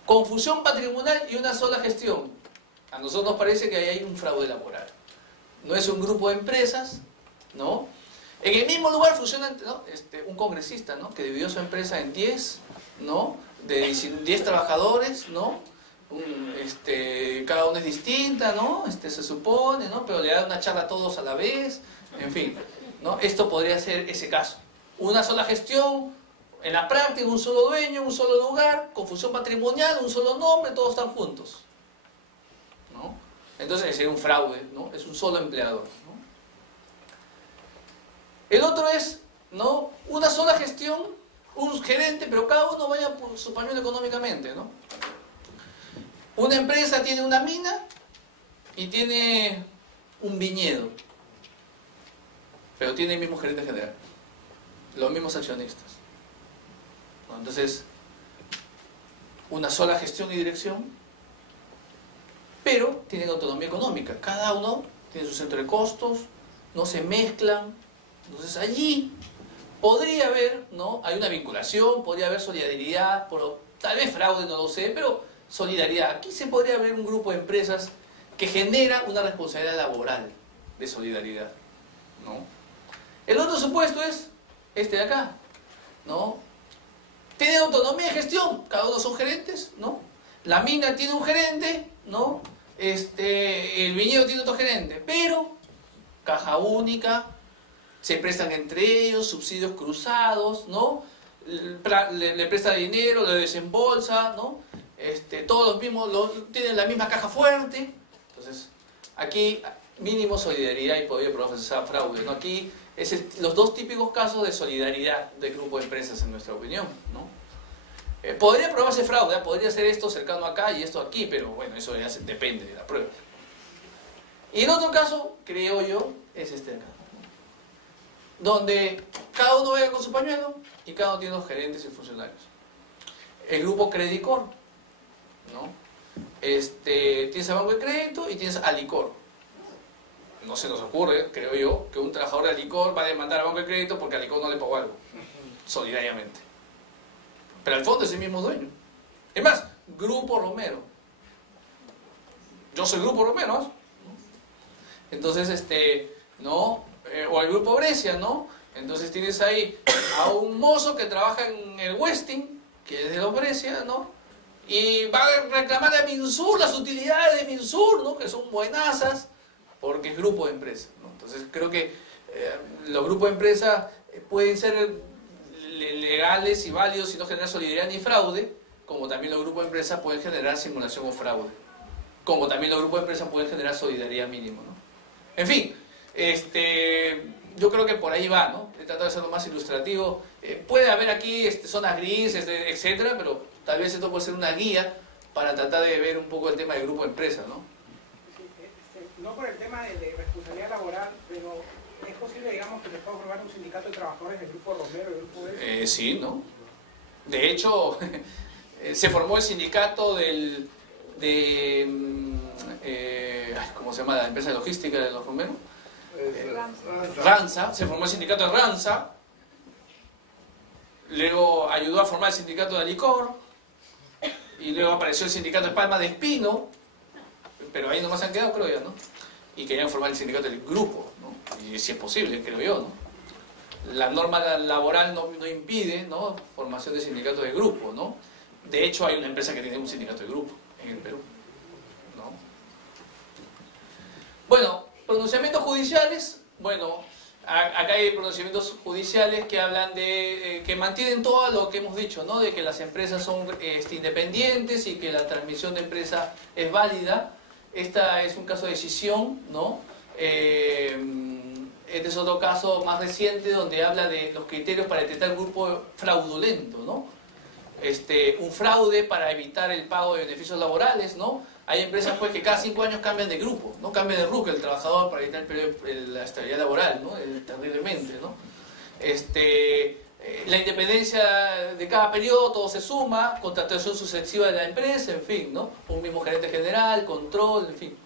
Confusión patrimonial y una sola gestión. A nosotros nos parece que ahí hay un fraude laboral. No es un grupo de empresas, ¿no? En el mismo lugar funciona, ¿no? Un congresista, ¿no? Que dividió su empresa en 10, ¿no? De 10 trabajadores, ¿no? Cada uno es distinta, ¿no? Se supone, ¿no? Pero le da una charla a todos a la vez, en fin, ¿no? Esto podría ser ese caso. Una sola gestión, en la práctica un solo dueño, un solo lugar, confusión patrimonial, un solo nombre, todos están juntos, ¿no? Entonces sería un fraude, ¿no? Es un solo empleador, ¿no? El otro es, ¿no? Una sola gestión, un gerente, pero cada uno vaya por su pañuelo económicamente, ¿no? Una empresa tiene una mina y tiene un viñedo, pero tiene el mismo gerente general, los mismos accionistas, ¿no? Entonces, una sola gestión y dirección, pero tienen autonomía económica. Cada uno tiene su centro de costos, no se mezclan. Entonces allí podría haber, ¿no? Hay una vinculación, podría haber solidaridad, tal vez fraude, no lo sé, pero solidaridad. Aquí se podría ver un grupo de empresas que genera una responsabilidad laboral de solidaridad, ¿no? El otro supuesto es este de acá, ¿no? Tiene autonomía de gestión, cada uno son gerentes, ¿no? La mina tiene un gerente, ¿no? El viñedo tiene otro gerente, pero caja única, se prestan entre ellos, subsidios cruzados, ¿no? Le presta dinero, le desembolsa, ¿no? Todos los mismos, tienen la misma caja fuerte. Entonces, aquí mínimo solidaridad y podría procesar fraude, ¿no? Aquí los dos típicos casos de solidaridad del grupo de empresas, en nuestra opinión, ¿no? Podría probarse fraude, podría ser esto cercano acá y esto aquí, pero bueno, eso ya depende de la prueba. Y el otro caso, creo yo, es este de acá, donde cada uno vaya con su pañuelo y cada uno tiene los gerentes y funcionarios. El grupo Credicor, ¿no? Tienes a Banco de Crédito y tienes a Licor. No se nos ocurre, creo yo, que un trabajador de Licor va a demandar a Banco de Crédito porque a Licor no le pagó algo, solidariamente. Pero al fondo es el mismo dueño. Es más, Grupo Romero. Yo soy Grupo Romero, ¿no? Entonces, ¿no? O el Grupo Brescia, ¿no? Entonces tienes ahí a un mozo que trabaja en el Westin, que es de los Brescia, ¿no? Y va a reclamar a Minsur las utilidades de Minsur, ¿no? Que son buenazas, porque es grupo de empresa, ¿no? Entonces creo que los grupos de empresa pueden ser legales y válidos y no generar solidaridad ni fraude, como también los grupos de empresa pueden generar simulación o fraude, como también los grupos de empresa pueden generar solidaridad mínimo, ¿no? En fin, yo creo que por ahí va, ¿no? He tratado de ser lo más ilustrativo. Puede haber aquí zonas grises, etcétera, pero tal vez esto puede ser una guía para tratar de ver un poco el tema del grupo de empresa, ¿no? No por el tema de responsabilidad laboral, pero ¿es posible, digamos, que se pueda formar un sindicato de trabajadores del Grupo Romero y del Grupo Brescia? Sí, ¿no? De hecho, se formó el sindicato ¿cómo se llama la empresa de logística de los Romero? Ranza. Se formó el sindicato de Ranza. Luego ayudó a formar el sindicato de Licor. Y luego apareció el sindicato de Palma de Espino. Pero ahí nomás se han quedado, creo yo, ¿no? Y querían formar el sindicato del grupo, ¿no? Y si es posible, creo yo, ¿no? La norma laboral no impide, ¿no? Formación de sindicato de grupo, ¿no? De hecho, hay una empresa que tiene un sindicato de grupo en el Perú, ¿no? Bueno, pronunciamientos judiciales. Bueno, acá hay pronunciamientos judiciales que hablan de que mantienen todo lo que hemos dicho, ¿no? De que las empresas son independientes y que la transmisión de empresa es válida. Esta es un caso de decisión, ¿no? Este es otro caso más reciente donde habla de los criterios para detectar un grupo fraudulento, ¿no? Un fraude para evitar el pago de beneficios laborales, ¿no? Hay empresas pues que cada 5 años cambian de grupo, ¿no? Cambian de RUC el trabajador para evitar la estabilidad laboral, ¿no? Terriblemente, ¿no? La independencia de cada periodo, todo se suma, contratación sucesiva de la empresa, en fin, ¿no? Un mismo gerente general, control, en fin.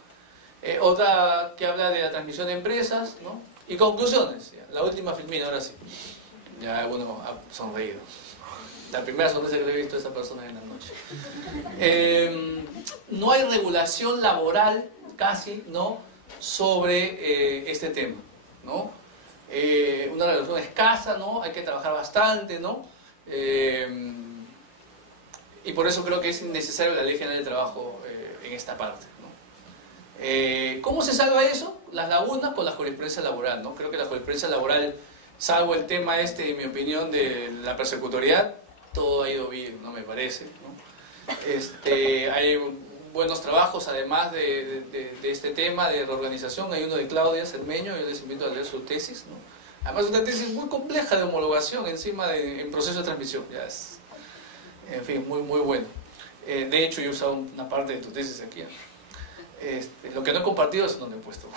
Otra que habla de la transmisión de empresas, ¿no? Y conclusiones. La última, Filmina, ahora sí. Ya uno ha sonreído. La primera sonrisa que le he visto a esa persona en la noche. no hay regulación laboral casi, ¿no?, sobre este tema, ¿no? Una regulación escasa, ¿no? Hay que trabajar bastante, ¿no? Y por eso creo que es necesario la Ley General del Trabajo en esta parte, ¿no? ¿Cómo se salva eso? Las lagunas con la jurisprudencia laboral, ¿no? Creo que la jurisprudencia laboral, salvo el tema en mi opinión, de la persecutoriedad, todo ha ido bien, ¿no? Me parece, ¿no? Hay buenos trabajos, además de este tema de reorganización. Hay uno de Claudia Cermeño, yo les invito a leer su tesis, ¿no? Además, una tesis muy compleja de homologación encima en proceso de transmisión. Ya es, en fin, muy, muy bueno. De hecho, yo he usado una parte de tu tesis aquí. Lo que no he compartido es donde he puesto.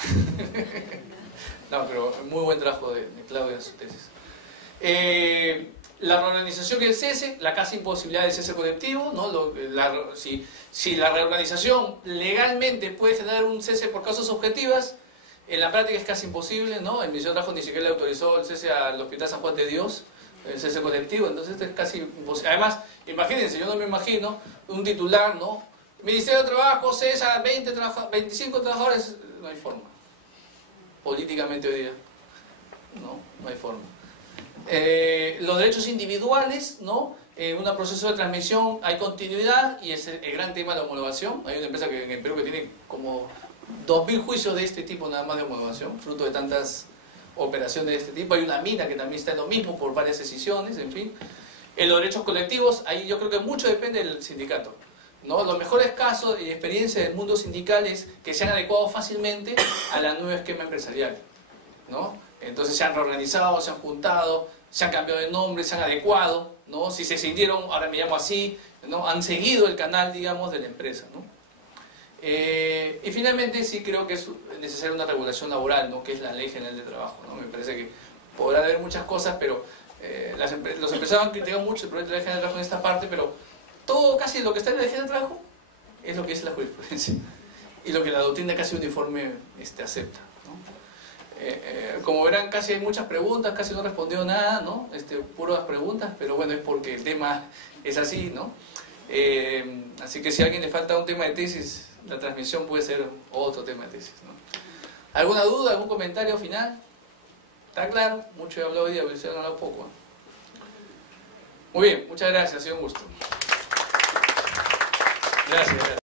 No, pero muy buen trabajo de Claudia, su tesis. La reorganización y el cese, la casi imposibilidad del cese colectivo, ¿no? Si la reorganización legalmente puede generar un cese por causas objetivas, en la práctica es casi imposible, ¿no? El Ministerio de Trabajo ni siquiera le autorizó el cese al Hospital San Juan de Dios, el cese colectivo, entonces esto es casi imposible. Además, imagínense, yo no me imagino un titular, ¿no? Ministerio de Trabajo cesa 25 trabajadores, no hay forma. Políticamente hoy día, no hay forma. Los derechos individuales, ¿no? En un proceso de transmisión hay continuidad y es el gran tema de la homologación. Hay una empresa en el Perú que tiene como 2000 juicios de este tipo nada más de homologación, fruto de tantas operaciones de este tipo. Hay una mina que también está en lo mismo por varias decisiones, en fin. En los derechos colectivos, ahí yo creo que mucho depende del sindicato, ¿no? Los mejores casos y experiencias del mundo sindical es que se han adecuado fácilmente a la nueva esquema empresarial, ¿no? Entonces se han reorganizado, se han juntado, se han cambiado de nombre, se han adecuado, ¿no? Si se sintieron, ahora me llamo así, ¿no? Han seguido el canal, digamos, de la empresa, ¿no? Y finalmente sí creo que es necesaria una regulación laboral, ¿no? Que es la Ley General de Trabajo, ¿no? Me parece que podrá haber muchas cosas, pero los empresarios han criticado mucho el proyecto de la Ley General de Trabajo en esta parte, pero todo, casi lo que está en la Ley General de Trabajo es lo que es la jurisprudencia y lo que la doctrina casi uniforme acepta, ¿no? Como verán, casi hay muchas preguntas, casi no respondió nada, ¿no? Puras preguntas, pero bueno, es porque el tema es así, ¿no? Así que si a alguien le falta un tema de tesis, la transmisión puede ser otro tema de tesis, ¿no? ¿Alguna duda, algún comentario final? ¿Está claro? Mucho he hablado hoy día, pero se han hablado poco, ¿eh? Muy bien, muchas gracias, ha sido un gusto. Gracias.